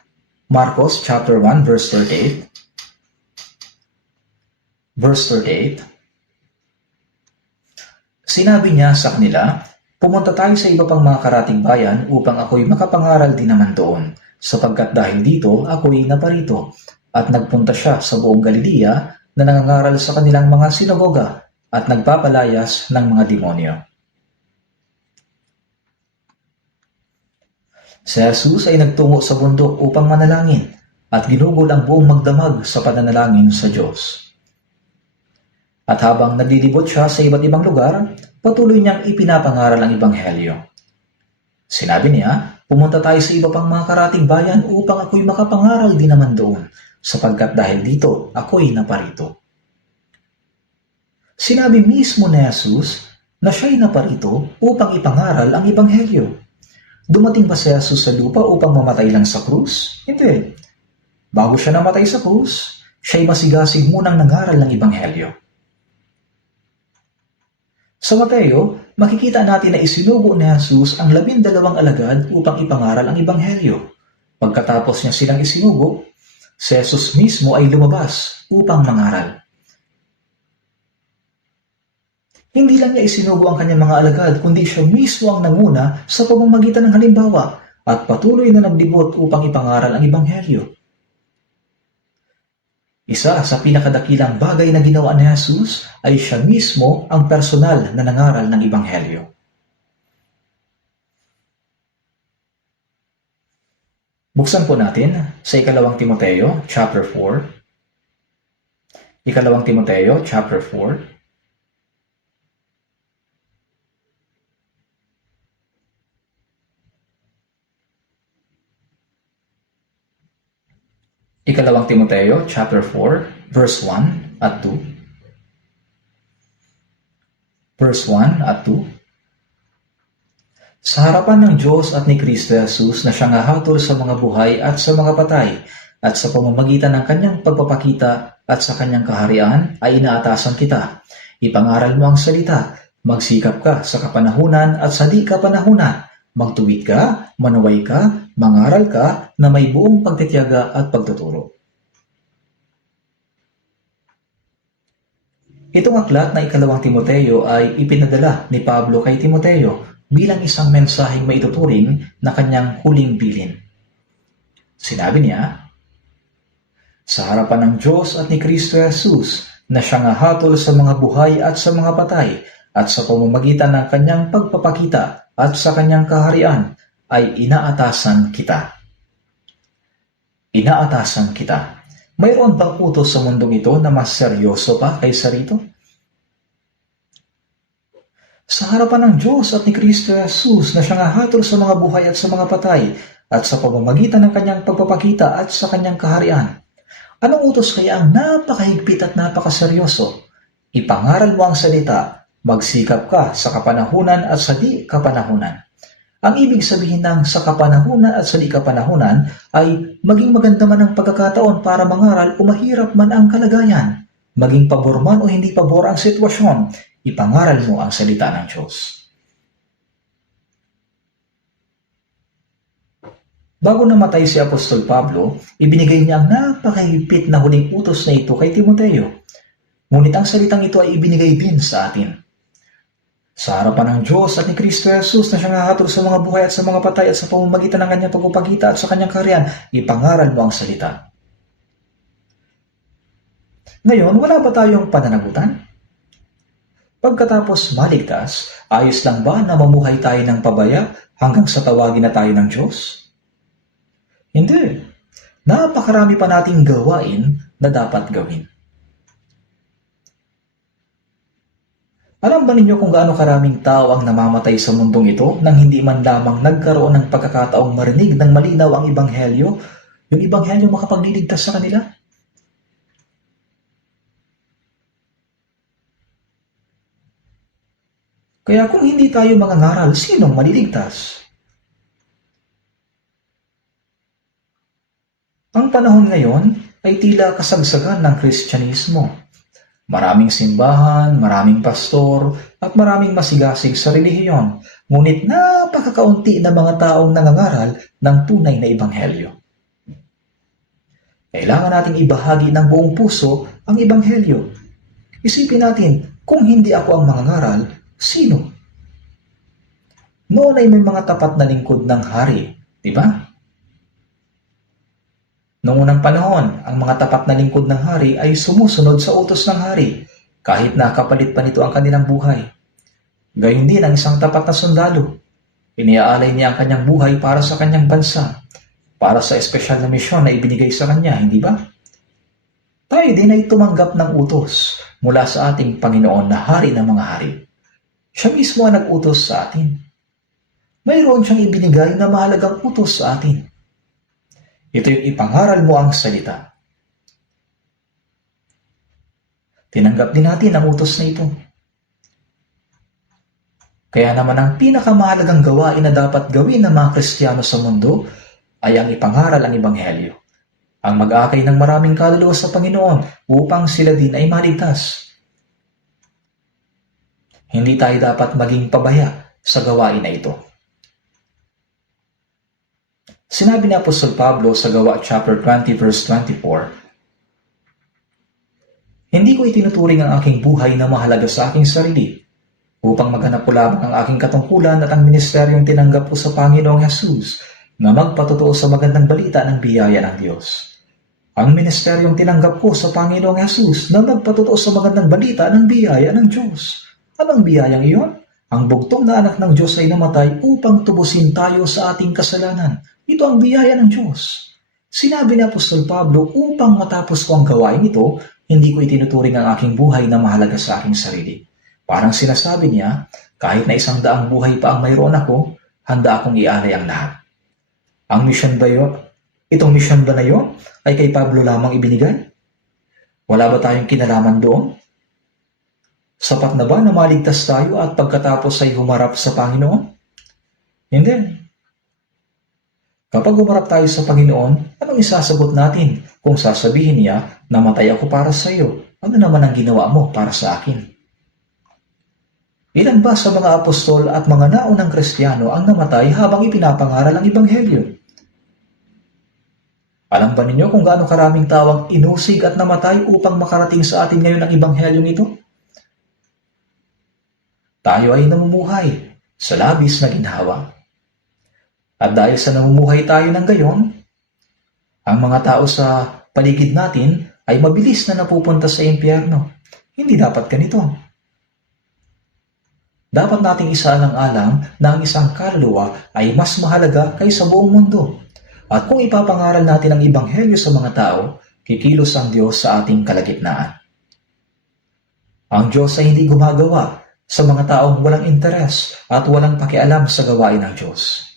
Marcos chapter 1 verse 38. Verse 38. Sinabi niya sa kanila, "Pumunta tayo sa iba pang mga karating bayan upang ako'y makapangaral din naman doon, sapagkat dahil dito ako'y naparito." At nagpunta siya sa buong Galilea na nangangaral sa kanilang mga sinagoga at nagpapalayas ng mga demonyo. Si Jesus ay nagtungo sa bundok upang manalangin at ginugol ang buong magdamag sa pananalangin sa Diyos. At habang naglilibot siya sa iba't ibang lugar, patuloy niyang ipinapangaral ang Ebanghelyo. Sinabi niya, "Pumunta tayo sa iba pang mga karating bayan upang ako'y makapangaral din naman doon, sapagkat dahil dito ako'y naparito." Sinabi mismo ni Jesus na siya'y naparito upang ipangaral ang Ebanghelyo. Dumating ba si Jesus sa lupa upang mamatay lang sa krus? Hindi. Bago siya namatay sa krus, siya'y masigasig munang nangaral ng Ebanghelyo. Sa Mateo, makikita natin na isinugo ni Jesus ang 12 alagad upang ipangaral ang Ebanghelyo. Pagkatapos niya silang isinugo, si Jesus mismo ay lumabas upang mangaral. Hindi lang niya isinugo ang kanyang mga alagad, kundi siya mismo ang nanguna sa pamamagitan ng halimbawa at patuloy na naglibot upang ipangaral ang Ebanghelyo. Isa sa pinakadakilang bagay na ginawa ni Jesus ay siya mismo ang personal na nangaral ng Ebanghelyo. Buksan po natin sa ikalawang Timoteo, chapter 4. Ikalawang Timoteo, chapter 4. Ikalawang Timoteo, chapter 4, verse 1 at 2. Verse 1 at 2. Sa harapan ng Diyos at ni Kristo Jesus na siyang hahatol sa mga buhay at sa mga patay, at sa pamamagitan ng kanyang pagpapakita at sa kanyang kaharian ay inaatasan kita. Ipangaral mo ang salita, magsikap ka sa kapanahunan at sa di kapanahunan, magtuwid ka, manuway ka, mangaral ka na may buong pagtitiyaga at pagtuturo. Itong aklat na ikalawang Timoteo ay ipinadala ni Pablo kay Timoteo bilang isang mensaheng maituturing na kanyang huling bilin. Sinabi niya, "Sa harapan ng Diyos at ni Kristo Jesus na siyang hahatol sa mga buhay at sa mga patay at sa pamamagitan ng kanyang pagpapakita at sa kanyang kaharian ay inaatasan kita." Inaatasan kita. Mayroon bang utos sa mundong ito na mas seryoso pa kaysa rito? Sa harapan ng Diyos at ni Kristo Jesus na siyang hahatol sa mga buhay at sa mga patay at sa pamamagitan ng kanyang pagpapakita at sa kanyang kaharian. Anong utos kaya ang napakahigpit at napakaseryoso? Ipangaral mo ang salita, magsikap ka sa kapanahunan at sa di kapanahunan. Ang ibig sabihin ng sa kapanahunan at sa di kapanahunan ay maging maganda man ang pagkakataon para mangaral o mahirap man ang kalagayan. Maging pabor man o hindi pabor ang sitwasyon, ipangaral mo ang salita ng Diyos. Bago namatay si Apostol Pablo, ibinigay niya ang napakahigpit na huling utos na ito kay Timoteo. Ngunit ang salitang ito ay ibinigay din sa atin. Sa harapan ng Diyos at ni Kristo Jesus na siyang hahatol sa mga buhay at sa mga patay at sa pamamagitan ng kanyang pagpapakita at sa kanyang kaharian, ipangaral mo ang salita. Ngayon, wala ba tayong pananagutan? Pagkatapos maligtas, ayos lang ba na mamuhay tayo ng pabaya hanggang sa tawagin na tayo ng Diyos? Hindi. Napakarami pa nating gawain na dapat gawin. Alam ba ninyo kung gaano karaming tao ang namamatay sa mundong ito nang hindi man lamang nagkaroon ng pagkakataong marinig ng malinaw ang Ebanghelyo, yung Ebanghelyo makapagliligtas sa kanila? Kaya kung hindi tayo mangangaral, sinong maliligtas? Ang panahon ngayon ay tila kasagsagan ng Kristyanismo. Maraming simbahan, maraming pastor, at maraming masigasig sa relihiyon. Ngunit napakakaunti na mga taong nangangaral ng tunay na Ebanghelyo. Kailangan nating ibahagi ng buong puso ang Ebanghelyo. Isipin natin, kung hindi ako ang mangangaral, sino? Noon ay may mga tapat na lingkod ng hari, di ba? Noong unang panahon, ang mga tapat na lingkod ng hari ay sumusunod sa utos ng hari, kahit na kapalit pa nito ang kanilang buhay. Gayun din ang isang tapat na sundalo. Iniaalay niya ang kanyang buhay para sa kanyang bansa, para sa espesyal na misyon na ibinigay sa kanya, hindi ba? Tayo din ay tumanggap ng utos mula sa ating Panginoon na hari ng mga hari. Siya mismo ang nag-utos sa atin. Mayroon siyang ibinigay na mahalagang utos sa atin. Ito yung ipangaral mo ang salita. Tinanggap din natin ang utos na ito. Kaya naman ang pinakamahalagang gawain na dapat gawin ng mga Kristiyano sa mundo ay ang ipangaral ang Ebanghelyo. Ang mag-akay ng maraming kaluluwa sa Panginoon upang sila din ay maligtas. Hindi tayo dapat maging pabaya sa gawain na ito. Sinabi ni Apostol Pablo sa Gawa chapter 20 verse 24, "Hindi ko itinuturing ang aking buhay na mahalaga sa aking sarili, upang maghanap ko lamang ang aking katungkulan at ang ministeryong tinanggap ko sa Panginoong Jesus na magpatotoo sa magandang balita ng biyaya ng Diyos. Ang ministeryong tinanggap ko sa Panginoong Jesus na magpatotoo sa magandang balita ng biyaya ng Diyos. Anong biyayang iyon? Ang bugtong na anak ng Diyos ay namatay upang tubusin tayo sa ating kasalanan. Ito ang biyaya ng Diyos." Sinabi ni Apostol Pablo, upang matapos ko ang gawain ito, hindi ko itinuturing ang aking buhay na mahalaga sa aking sarili. Parang sinasabi niya, kahit na 100 buhay pa ang mayroon ako, handa akong ialay ang lahat. Ang misyon ba yun? Itong misyon ba na yun ay kay Pablo lamang ibinigay? Wala ba tayong kinalaman doon? Sapat na ba na maligtas tayo at pagkatapos ay humarap sa Panginoon? Hindi. Kapag humarap tayo sa Panginoon, anong isasagot natin kung sasabihin niya, namatay ako para sa iyo? Ano naman ang ginawa mo para sa akin? Ilan ba sa mga apostol at mga naunang Kristiyano ang namatay habang ipinapangaral ang Ebanghelyo? Alam ba ninyo kung gaano karaming tawang inusig at namatay upang makarating sa atin ngayon ang Ebanghelyong ito? Tayo ay namumuhay sa labis na ginhawa. At dahil sa namumuhay tayo ng gayon, ang mga tao sa paligid natin ay mabilis na napupunta sa impyerno. Hindi dapat ganito. Dapat nating isaalang-alang na ang isang kaluluwa ay mas mahalaga kaysa buong mundo. At kung ipapangaral natin ang Ebanghelyo sa mga tao, kikilos ang Diyos sa ating kalagitnaan. Ang Diyos ay hindi gumagawa sa mga taong walang interes at walang pakialam sa gawain ng Diyos.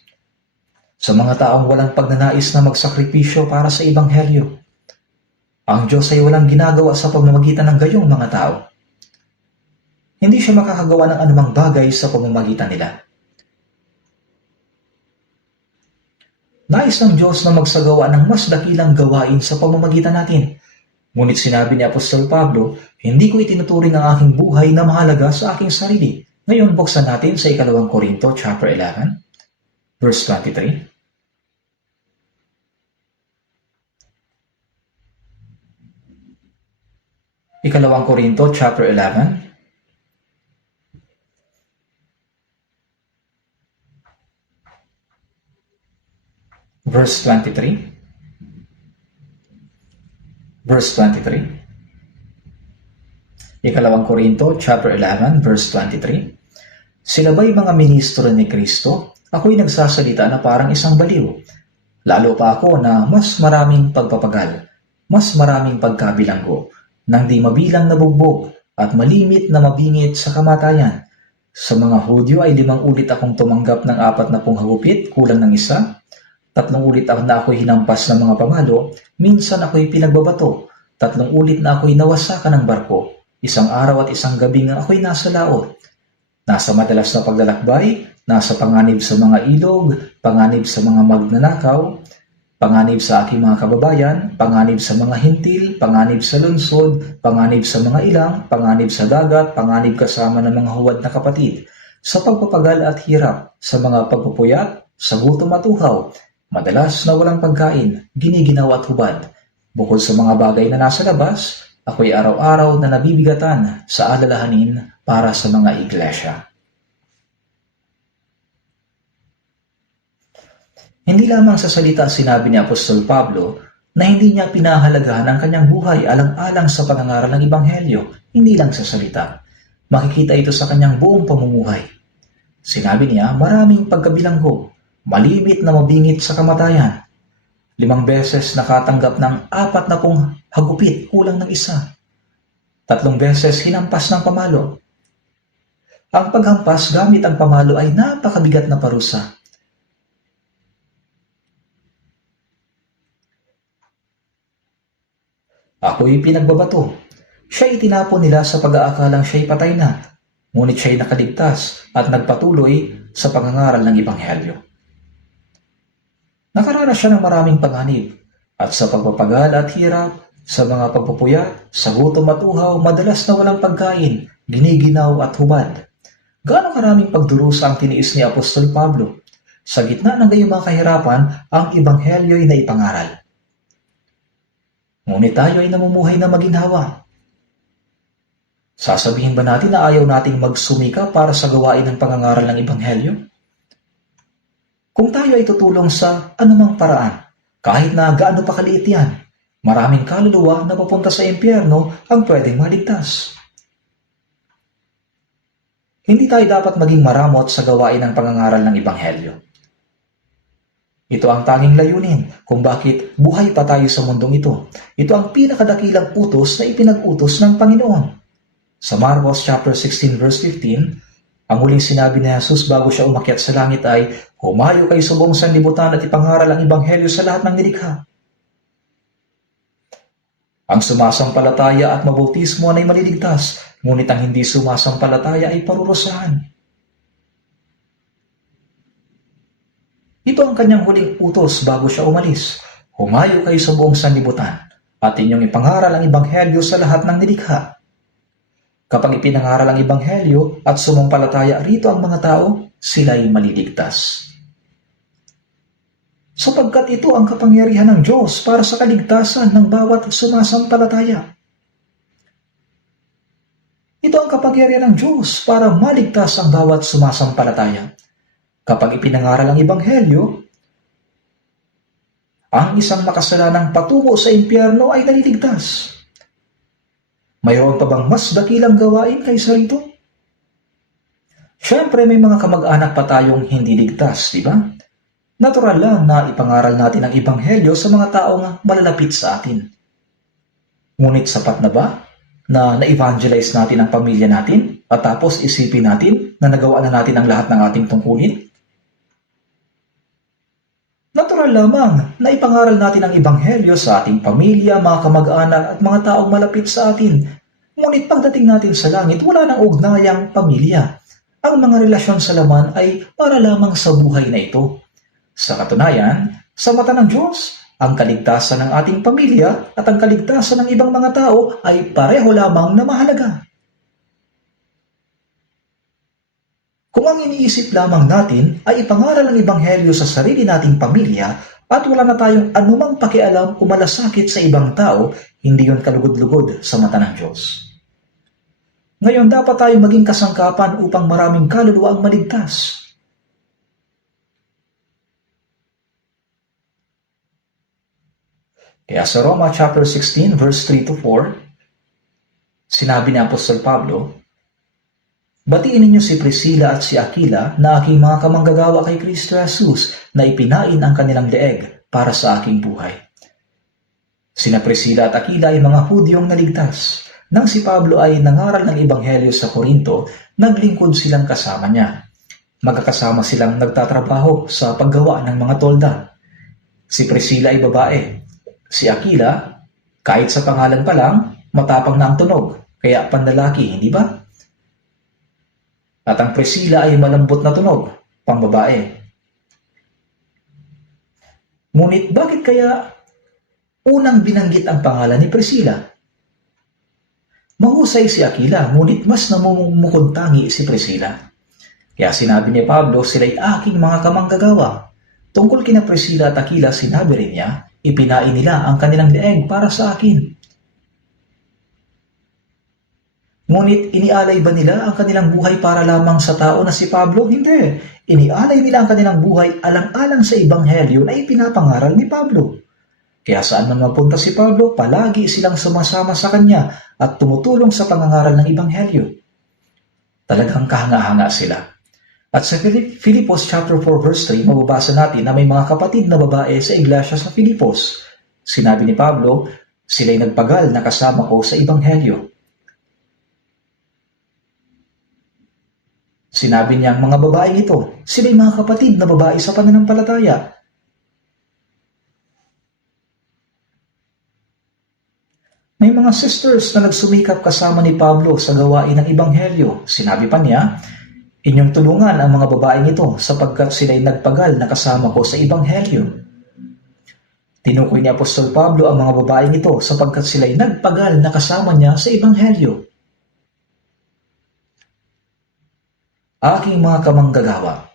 Sa mga taong walang pagnanais na magsakripisyo para sa Ebanghelyo. Ang Diyos ay walang ginagawa sa pamamagitan ng gayong mga tao. Hindi siya makakagawa ng anumang bagay sa pamamagitan nila. Nais ng Diyos na magsagawa ng mas dakilang gawain sa pamamagitan natin. Ngunit sinabi ni Apostol Pablo, hindi ko itinuturing ang aking buhay na mahalaga sa aking sarili. Ngayon, buksan natin sa 2 Korinto chapter 11, verse 23. 2 Korinto chapter 11, verse 23. Verse 23. 2 Korinto chapter 11, verse 23. Sila ba'y mga ministro ni Kristo? Ako'y nagsasalita na parang isang baliw. Lalo pa ako na mas maraming pagpapagal, mas maraming pagkabilanggo, nang di mabilang na bugbog at malimit na mabingit sa kamatayan. Sa mga Hudyo ay 5 ulit akong tumanggap ng 40 hagupit, kulang ng isa. 3 ulit na ako'y hinampas ng mga pamalo, minsan ako'y pinagbabato. 3 ulit na ako'y nawasakan ng barko. 1 araw at 1 gabi nga ako'y nasa laot. Nasa madalas na paglalakbay, nasa panganib sa mga ilog, panganib sa mga magnanakaw, panganib sa aking mga kababayan, panganib sa mga hintil, panganib sa lungsod, panganib sa mga ilang, panganib sa dagat, panganib kasama ng mga huwad na kapatid, sa pagpapagal at hirap, sa mga pagpupuyat, sa gutom at uhaw, madalas na walang pagkain, giniginaw at hubad. Bukod sa mga bagay na nasa labas, ako'y araw-araw na nabibigatan sa alalahanin para sa mga iglesia. Hindi lamang sa salita sinabi ni Apostol Pablo na hindi niya pinahalagahan ang kanyang buhay alang-alang sa pangangaral ng Ebanghelyo, hindi lang sa salita. Makikita ito sa kanyang buong pamumuhay. Sinabi niya, maraming pagkabilanggo, malimit na mabingit sa kamatayan. 5 beses nakatanggap ng 40 hagupit, kulang ng isa. 3 beses hinampas ng pamalo. Ang paghampas gamit ang pamalo ay napakabigat na parusa. Ako'y pinagbabato. Siya'y itinapon nila sa pag-aakalang siya'y patay na, ngunit siya'y nakaligtas at nagpatuloy sa pangangaral ng Ebanghelyo. Nakaranas siya ng maraming panganib, at sa pagpapagal at hirap, sa mga pagpupuyat, sa gutom at uhaw, madalas na walang pagkain, giniginaw at hubad. Gaano karaming pagdurusa ang tiniis ni Apostol Pablo? Sa gitna ng gayong mga kahirapan, ang Ebanghelyo ay naipangaral. Ngunit tayo ay namumuhay na maginhawa. Sasabihin ba natin na ayaw nating magsumika para sa gawain ng pangangaral ng Ebanghelyo? Kung tayo ay tutulong sa anumang paraan, kahit na gaano pa kaliit yan, maraming kaluluwa na papunta sa impyerno ang pwedeng maligtas. Hindi tayo dapat maging maramot sa gawain ng pangangaral ng Ebanghelyo. Ito ang tanging layunin kung bakit buhay pa tayo sa mundong ito. Ito ang pinakadakilang utos na ipinag-utos ng Panginoon. Sa Marcos chapter 16 verse 15, ang huling sinabi ni Jesus bago siya umakyat sa langit ay, humayo kayo sa buong sanlibutan at ipangaral ang Ebanghelyo sa lahat ng nilikha. Ang sumasampalataya at mabautismo ay maliligtas, ngunit ang hindi sumasampalataya ay parurusahan. Ito ang kanyang huling utos bago siya umalis. Humayo kayo sa buong sanlibutan at inyong ipangaral ang Ebanghelyo sa lahat ng nilikha. Kapag ipinangaral ang Ebanghelyo at sumampalataya rito ang mga tao, sila'y maliligtas. Sapagkat ito ang kapangyarihan ng Diyos para sa kaligtasan ng bawat sumasampalataya. Ito ang kapangyarihan ng Diyos para maligtas ang bawat sumasampalataya. Kapag ipinangaral ang Ebanghelyo, ang isang makasalanang patungo sa impyerno ay naliligtas. Mayroon pa bang mas dakilang gawain kaysa rito? Siyempre may mga kamag-anak pa tayong hindi ligtas, di ba? Natural lang na ipangaral natin ang Ebanghelyo sa mga taong malalapit sa atin. Ngunit sapat na ba na na-evangelize natin ang pamilya natin? at tapos isipin natin na nagawa na natin ang lahat ng ating tungkulin? Natural lamang na ipangaral natin ang Ebanghelyo sa ating pamilya, mga kamag-anak at mga taong malapit sa atin. Ngunit pagdating natin sa langit, wala nang ugnayang pamilya. Ang mga relasyon sa laman ay para lamang sa buhay na ito. Sa katunayan, sa mata ng Diyos, ang kaligtasan ng ating pamilya at ang kaligtasan ng ibang mga tao ay pareho lamang na mahalaga. Kung ang iniisip lamang natin ay ipangaral ang Ebanghelyo sa sarili nating pamilya at wala na tayong anumang pakialam o malasakit sa ibang tao, hindi yon kalugod-lugod sa mata ng Diyos. Ngayon, dapat tayo maging kasangkapan upang maraming kaluluwa ang maligtas. Kaya sa Roma chapter 16 verse 3-4, sinabi ni Apostol Pablo, "Batiin ninyo si Priscilla at si Aquila na aking mga kamanggagawa kay Kristo Jesus na ipinain ang kanilang leeg para sa aking buhay." Sina Priscilla at Aquila ay mga Hudyong naligtas. Nang si Pablo ay nangaral ng Ebanghelyo sa Korinto, naglingkod silang kasama niya. Magkakasama silang nagtatrabaho sa paggawa ng mga tolda. Si Priscilla ay babae. Si Aquila, kahit sa pangalan pa lang, matapang na ang tunog, kaya panlalaki, hindi ba? At ang Priscilla ay malambot na tunog, pangbabae. Ngunit bakit kaya unang binanggit ang pangalan ni Priscilla? Mahusay si Aquila, ngunit mas namumukod-tangi si Priscilla. Kaya sinabi ni Pablo, sila'y aking mga kamanggagawa. Tungkol kina Priscilla at Aquila, sinabi rin niya, ipinain nila ang kanilang leeg para sa akin. Ngunit inialay ba nila ang kanilang buhay para lamang sa tao na si Pablo? Hindi. Inialay nila ang kanilang buhay alang-alang sa Ebanghelyo na ipinapangaral ni Pablo. Kaya saan man mapunta si Pablo, palagi silang sumasama sa kanya at tumutulong sa pangangaral ng Ebanghelyo. Talagang kahanga-hanga sila. At sa Filipos chapter 4 verse 3, mababasa natin na may mga kapatid na babae sa iglesia sa Filipos. Sinabi ni Pablo, sila'y nagpagal na kasama ko sa Ebanghelyo. Sinabi niyang mga babaeng ito, sila'y mga kapatid na babae sa pananampalataya. May mga sisters na nagsumikap kasama ni Pablo sa gawain ng Ebanghelyo. Sinabi pa niya, inyong tulungan ang mga babaeng ito sapagkat sila'y nagpagal na kasama ko sa Ebanghelyo. Tinukoy ni Apostol Pablo ang mga babaeng ito sapagkat sila'y nagpagal na kasama niya sa Ebanghelyo. Aking mga kamanggagawa,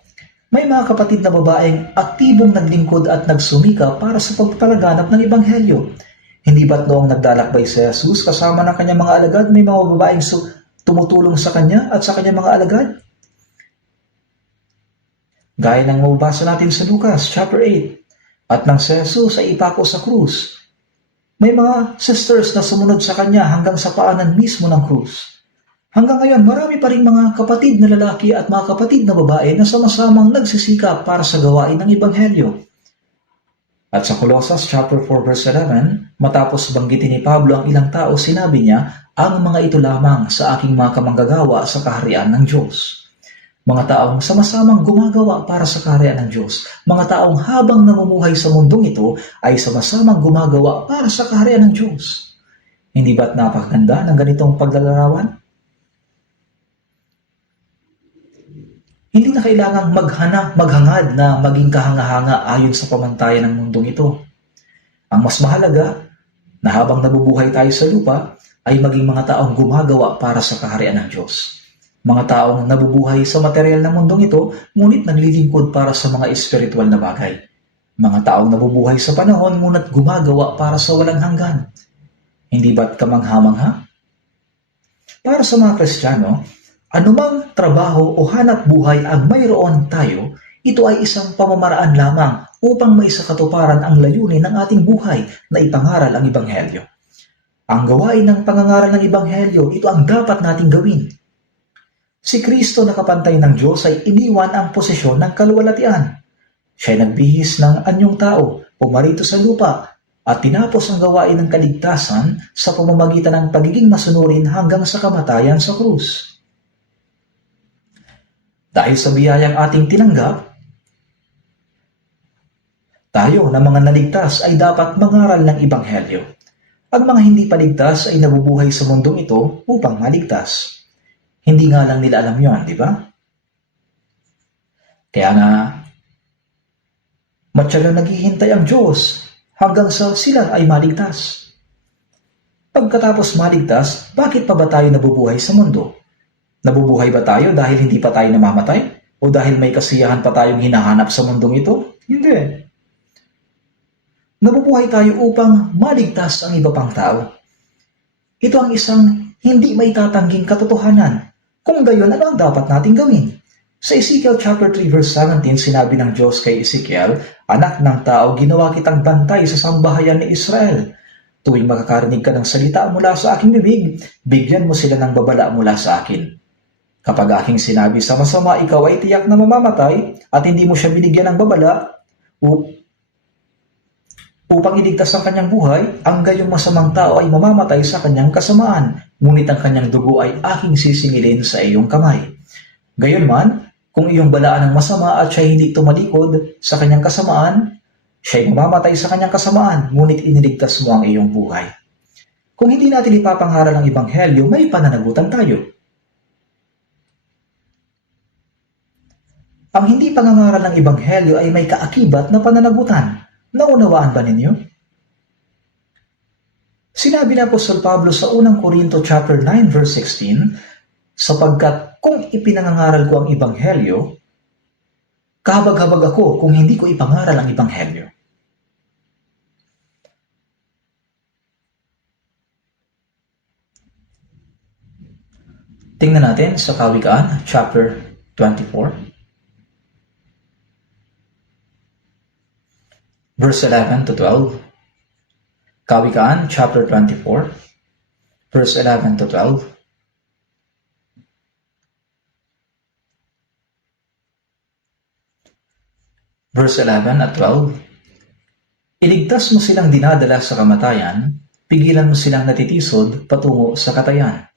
may mga kapatid na babaeng aktibong naglingkod at nagsumika para sa pagpapalaganap ng Ebanghelyo. Hindi ba't noong nagdalakbay si Jesus kasama ng kanyang mga alagad, may mga babaeng tumutulong sa kanya at sa kanyang mga alagad? Gaya ng mababasa natin sa Lucas chapter 8, at nang si Jesus ay ipako sa krus, may mga sisters na sumunod sa kanya hanggang sa paanan mismo ng krus. Hanggang ngayon, marami pa rin mga kapatid na lalaki at mga kapatid na babae na sama-samang nagsisikap para sa gawain ng Ebanghelyo. At sa Colossus chapter 4 verse 11, matapos banggitin ni Pablo ang ilang tao, sinabi niya, ang mga ito lamang sa aking mga kamanggagawa sa kaharian ng Diyos. Mga taong sama-samang gumagawa para sa kaharian ng Diyos. Mga taong habang namumuhay sa mundong ito ay sama-samang gumagawa para sa kaharian ng Diyos. Hindi ba't napakaganda ng ganitong paglalarawan? Hindi na kailangang maghangad na maging kahanga-hanga ayon sa pamantayan ng mundong ito. Ang mas mahalaga na habang nabubuhay tayo sa lupa ay maging mga taong gumagawa para sa kaharian ng Diyos. Mga taong nabubuhay sa material ng mundong ito ngunit naglilingkod para sa mga espiritual na bagay. Mga taong nabubuhay sa panahon ngunit gumagawa para sa walang hanggan. Hindi ba't kamangha-mangha? Para sa mga Kristiyano, anumang trabaho o hanap buhay ang mayroon tayo, ito ay isang pamamaraan lamang upang maisakatuparan ang layunin ng ating buhay na ipangaral ang Ebanghelyo. Ang gawain ng pangangaral ng Ebanghelyo, ito ang dapat nating gawin. Si Kristo na kapantay ng Diyos ay iniwan ang posisyon ng kaluwalhatian. Siya ay nagbihis ng anyong tao, pumarito sa lupa, at tinapos ang gawain ng kaligtasan sa pamamagitan ng pagiging masunurin hanggang sa kamatayan sa krus. Dahil sa biyayang ating tinanggap, tayo na mga naligtas ay dapat mangaral ng Ebanghelyo. Ang mga hindi paligtas ay nabubuhay sa mundong ito upang maligtas. Hindi nga lang nila alam yon, di ba? Kaya nga, matyagang naghihintay ang Diyos hanggang sa sila ay maligtas. Pagkatapos maligtas, bakit pa ba tayo nabubuhay sa mundo? Nabubuhay ba tayo dahil hindi pa tayo namamatay? O dahil may kasiyahan pa tayong hinahanap sa mundong ito? Hindi. Nabubuhay tayo upang maligtas ang iba pang tao. Ito ang isang hindi maitatangging katotohanan. Kung gayon, ano ang dapat nating gawin? Sa Ezekiel chapter 3 verse 17, sinabi ng Diyos kay Ezekiel, "Anak ng tao, ginawa kitang bantay sa sambahayan ni Israel. Tuwing makakarinig ka ng salita mula sa aking bibig, bigyan mo sila ng babala mula sa akin. Kapag aking sinabi sa masama, ikaw ay tiyak na mamamatay at hindi mo siya binigyan ng babala upang iligtas ang kanyang buhay, ang gayong masamang tao ay mamamatay sa kanyang kasamaan, ngunit ang kanyang dugo ay aking sisingilin sa iyong kamay. Gayunman, kung iyong balaan ng masama at siya hindi tumalikod sa kanyang kasamaan, siya ay mamamatay sa kanyang kasamaan, ngunit iniligtas mo ang iyong buhay." Kung hindi natin ipapangaral ang Ebanghelyo, may pananagutan tayo. Ang hindi pangangaral ng Ebanghelyo ay may kaakibat na pananagutan. Naunawaan ba ninyo? Sinabi na Apostol Pablo sa unang Korinto chapter 9 verse 16, "Sapagkat kung ipinangangaral ko ang Ebanghelyo, kahabag-habag ako kung hindi ko ipangaral ang Ebanghelyo." Tingnan natin sa Kawikaan chapter 24. Verse 11 to 12. Kawikaan, chapter 24, verse 11 to 12. Verse 11 at 12. "Iligtas mo silang dinadala sa kamatayan, pigilan mo silang natitisod patungo sa katayan.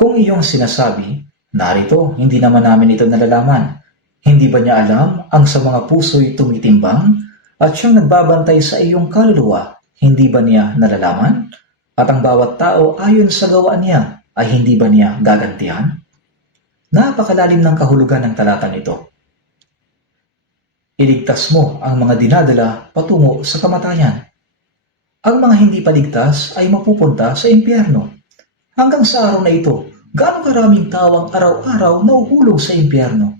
Kung iyong sinasabi, narito, hindi naman namin ito nalalaman. Hindi ba niya alam ang sa mga puso'y tumitimbang? At siyang nagbabantay sa iyong kaluluwa, hindi ba niya nalalaman? At ang bawat tao ayon sa gawa niya, ay hindi ba niya gagantihan?" Napakalalim ng kahulugan ng talatang ito. Iligtas mo ang mga dinadala patungo sa kamatayan. Ang mga hindi paligtas ay mapupunta sa impyerno. Hanggang sa araw na ito, gaano karaming tao ang araw-araw nauhulog sa impyerno?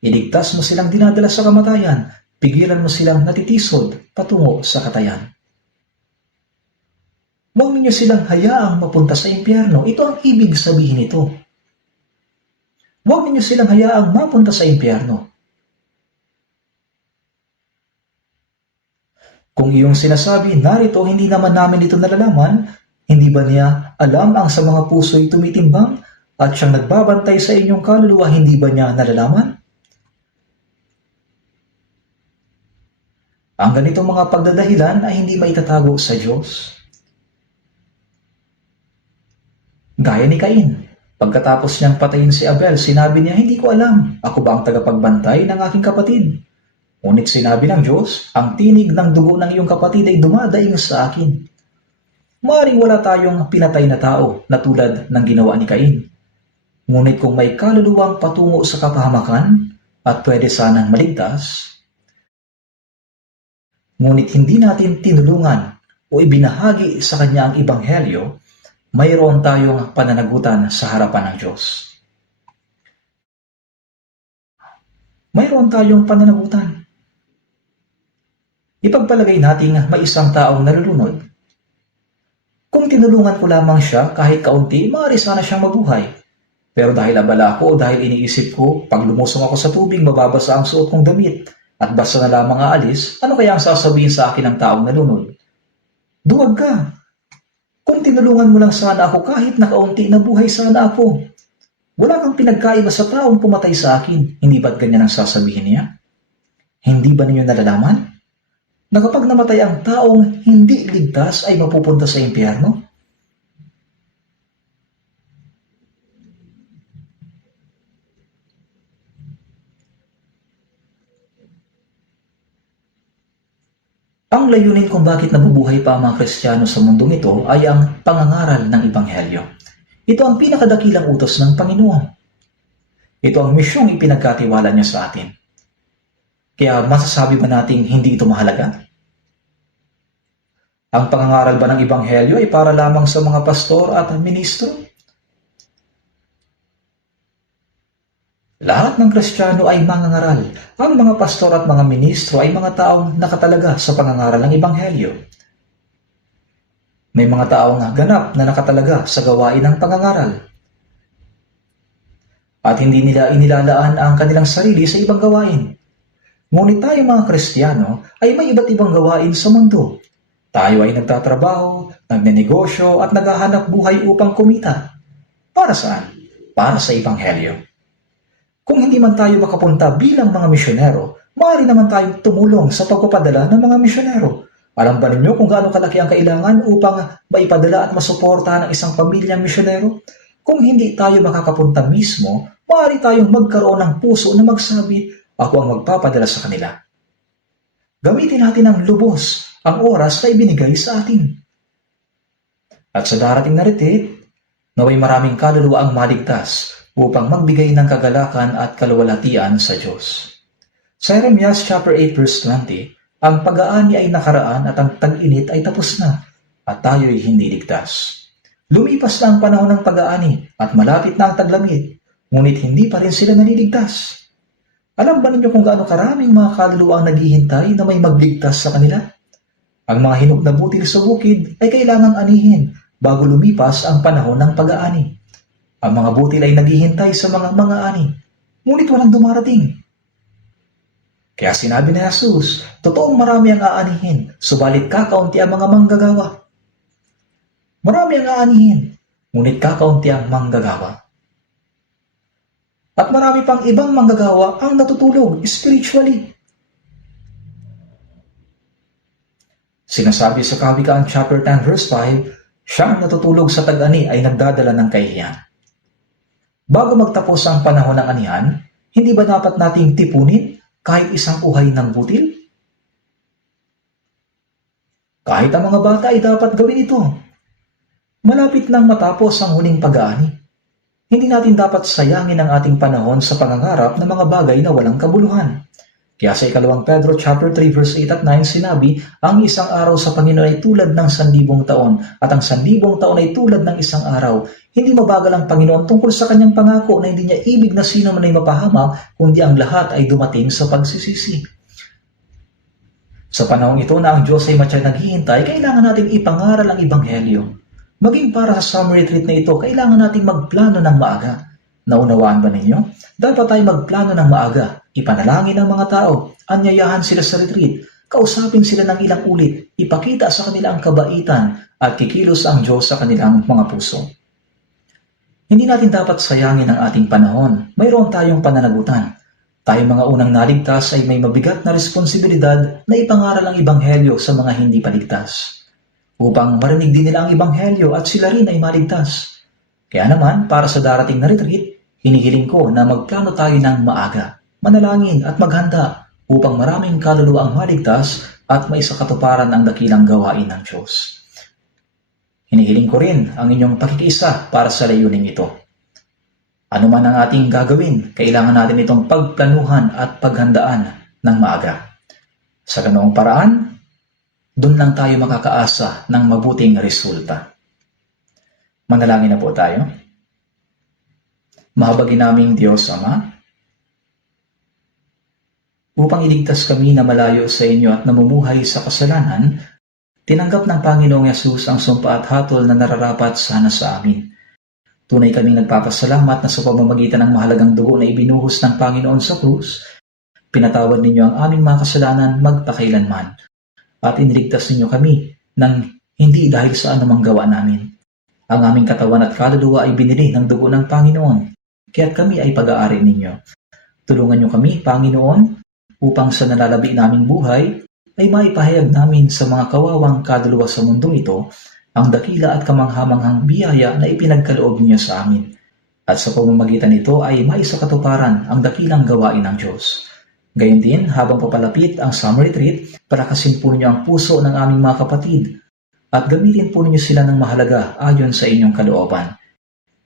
Iligtas mo silang dinadala sa kamatayan, pigilan mo silang natitisod patungo sa katayan. Huwag ninyo silang hayaang mapunta sa impyerno. Ito ang ibig sabihin nito. Huwag ninyo silang hayaang mapunta sa impyerno. Kung iyong sinasabi, narito, hindi naman namin ito nalalaman, hindi ba niya alam ang sa mga puso'y tumitimbang at siyang nagbabantay sa inyong kaluluwa, hindi ba niya nalalaman? Ang ganitong mga pagdadahilan ay hindi maitatago sa Diyos. Gaya ni Cain, pagkatapos niyang patayin si Abel, sinabi niya, "Hindi ko alam, ako ba ang tagapagbantay ng aking kapatid?" Ngunit sinabi ng Diyos, "Ang tinig ng dugo ng iyong kapatid ay dumadaing sa akin." Maaaring wala tayong pinatay na tao na tulad ng ginawa ni Cain. Ngunit kung may kaluluwang patungo sa kapahamakan at pwede sanang maligtas, ngunit hindi natin tinulungan o ibinahagi sa kanya ang Ebanghelyo, mayroon tayong pananagutan sa harapan ng Diyos. Mayroon tayong pananagutan. Ipagpalagay nating may isang taong nalulunod. Kung tinulungan ko lamang siya kahit kaunti, maaari sana siyang mabuhay. Pero dahil abala ako o dahil iniisip ko, pag lumusong ako sa tubig, mababasa ang suot kong damit at basta na lamang aalis, ano kaya ang sasabihin sa akin ng taong nalunod? Duwag ka. Kung tinulungan mo lang sana ako kahit na kaunti, nabuhay sana ako. Wala kang pinagkaiba sa taong pumatay sa akin. Hindi ba't ganyan ang sasabihin niya? Hindi ba ninyo nalalaman na kapag namatay ang taong hindi ligtas ay mapupunta sa impyerno? Ang layunin kung bakit nabubuhay pa ang mga Kristiyano sa mundong ito ay ang pangangaral ng Ebanghelyo. Ito ang pinakadakilang utos ng Panginoon. Ito ang misyong ipinagkatiwala niya sa atin. Kaya masasabi ba nating hindi ito mahalaga? Ang pangangaral ba ng Ebanghelyo ay para lamang sa mga pastor at ministro? Lahat ng Kristiyano ay mangangaral. Ang mga pastor at mga ministro ay mga taong nakatalaga sa pangangaral ng Ebanghelyo. May mga taong ganap na nakatalaga sa gawain ng pangangaral. At hindi nila inilalaan ang kanilang sarili sa ibang gawain. Ngunit tayo mga Kristiyano ay may iba't ibang gawain sa mundo. Tayo ay nagtatrabaho, nagnenegosyo at naghahanap buhay upang kumita. Para saan? Para sa Ebanghelyo. Kung hindi man tayo makapunta bilang mga misyonero, maaari naman tayong tumulong sa pagpapadala ng mga misyonero. Alam ba ninyo kung gaano kalaki ang kailangan upang maipadala at masuportahan ang isang pamilyang misyonero? Kung hindi tayo makakapunta mismo, maaari tayong magkaroon ng puso na magsabi, ako ang magpapadala sa kanila. Gamitin natin ang lubos, ang oras na ibinigay sa atin. At sa darating na retreat, naway maraming kaluluwa ang maligtas upang magbigay ng kagalakan at kaluwalhatian sa Diyos. Sa Jeremias chapter 8 verse 20, ang pag-aani ay nakaraan at ang tag-init ay tapos na, at tayo'y hindi ligtas. Lumipas na ang panahon ng pag-aani at malapit na ang taglamig, ngunit hindi pa rin sila naliligtas. Alam ba ninyo kung gaano karaming mga kaluluwa ang naghihintay na may magligtas sa kanila? Ang mga hinog na butil sa bukid ay kailangang anihin bago lumipas ang panahon ng pag-aani. Ang mga butil ay naghihintay sa mga ani, ngunit walang dumarating. Kaya sinabi ni Jesus, totoong marami ang aanihin, subalit kakaunti ang mga manggagawa. Marami ang aanihin, ngunit kakaunti ang manggagawa. At marami pang ibang manggagawa ang natutulog spiritually. Sinasabi sa Kawikaan chapter 10 verse 5, siyang natutulog sa tag-ani ay nagdadala ng kahihiyan. Bago magtapos ang panahon ng anihan, hindi ba dapat nating tipunin kahit isang uhay ng butil? Kahit ang mga bata ay dapat gawin ito. Malapit nang matapos ang huling pag-aani. Hindi natin dapat sayangin ang ating panahon sa pangangarap ng mga bagay na walang kabuluhan. Kaya sa 2 Pedro chapter 3 verse 8 at 9 sinabi, ang isang araw sa Panginoon ay tulad ng 1,000 taon at ang 1,000 taon ay tulad ng isang araw. Hindi mabagal ang Panginoon tungkol sa kanyang pangako na hindi niya ibig na sino man ay mapahamak, kundi ang lahat ay dumating sa pagsisisi. Sa panahong ito na ang Diyos ay matiyang naghihintay, kailangan nating ipangaral ang Ebanghelyo. Maging para sa summer retreat na ito, kailangan nating magplano ng maaga. Naunawaan ba ninyo? Dapat tayo magplano ng maaga. Ipanalangin ang mga tao, anyayahan sila sa retreat, kausapin sila ng ilang ulit, ipakita sa kanila ang kabaitan at kikilos ang Diyos sa kanilang mga puso. Hindi natin dapat sayangin ang ating panahon. Mayroon tayong pananagutan. Tayong mga unang naligtas ay may mabigat na responsibilidad na ipangaral ang Ebanghelyo sa mga hindi paligtas, upang marinig din nila ang Ebanghelyo at sila rin ay maligtas. Kaya naman, para sa darating na retreat, hinihiling ko na magplano tayo ng maaga, manalangin at maghanda upang maraming kaluluwa ang maligtas at may sakatuparan ang dakilang gawain ng Diyos. Hinihiling ko rin ang inyong pakikiisa para sa layuning ito. Ano man ang ating gagawin, kailangan natin itong pagplanuhan at paghandaan ng maaga. Sa ganoong paraan, doon lang tayo makakaasa ng mabuting resulta. Manalangin na po tayo. Mahabagin naming Diyos Ama, upang iligtas kami na malayo sa inyo at namumuhay sa kasalanan, tinanggap ng Panginoong Yesus ang sumpa at hatol na nararapat sana sa amin. Tunay kaming nagpapasalamat na sa pamamagitan ng mahalagang dugo na ibinuhos ng Panginoon sa krus, pinatawad ninyo ang aming mga kasalanan magpakailanman, at iniligtas ninyo kami ng hindi dahil sa anumang gawa namin. Ang aming katawan at kaluluwa ay binili ng dugo ng Panginoon, kaya't kami ay pag-aari ninyo. Tulungan niyo kami, Panginoon, upang sa nalalabi naming buhay ay maipahayag namin sa mga kawawang kaluluwa sa mundong ito ang dakila at kamanghamanghang biyaya na ipinagkaloob niyo sa amin. At sa pamamagitan nito ay maisakatuparan ang dakilang gawain ng Diyos. Gayon din, habang papalapit ang summer retreat, palakasin po ninyo ang puso ng aming mga kapatid at gamitin po ninyo sila ng mahalaga ayon sa inyong kalooban.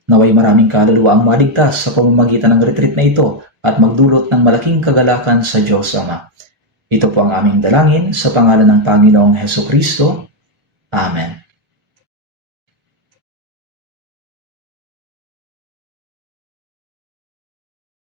Naway maraming kaluluwa ang maligtas sa pamamagitan ng retreat na ito at magdulot ng malaking kagalakan sa Diyos Ama. Ito po ang aming dalangin sa pangalan ng Panginoong Hesukristo. Amen.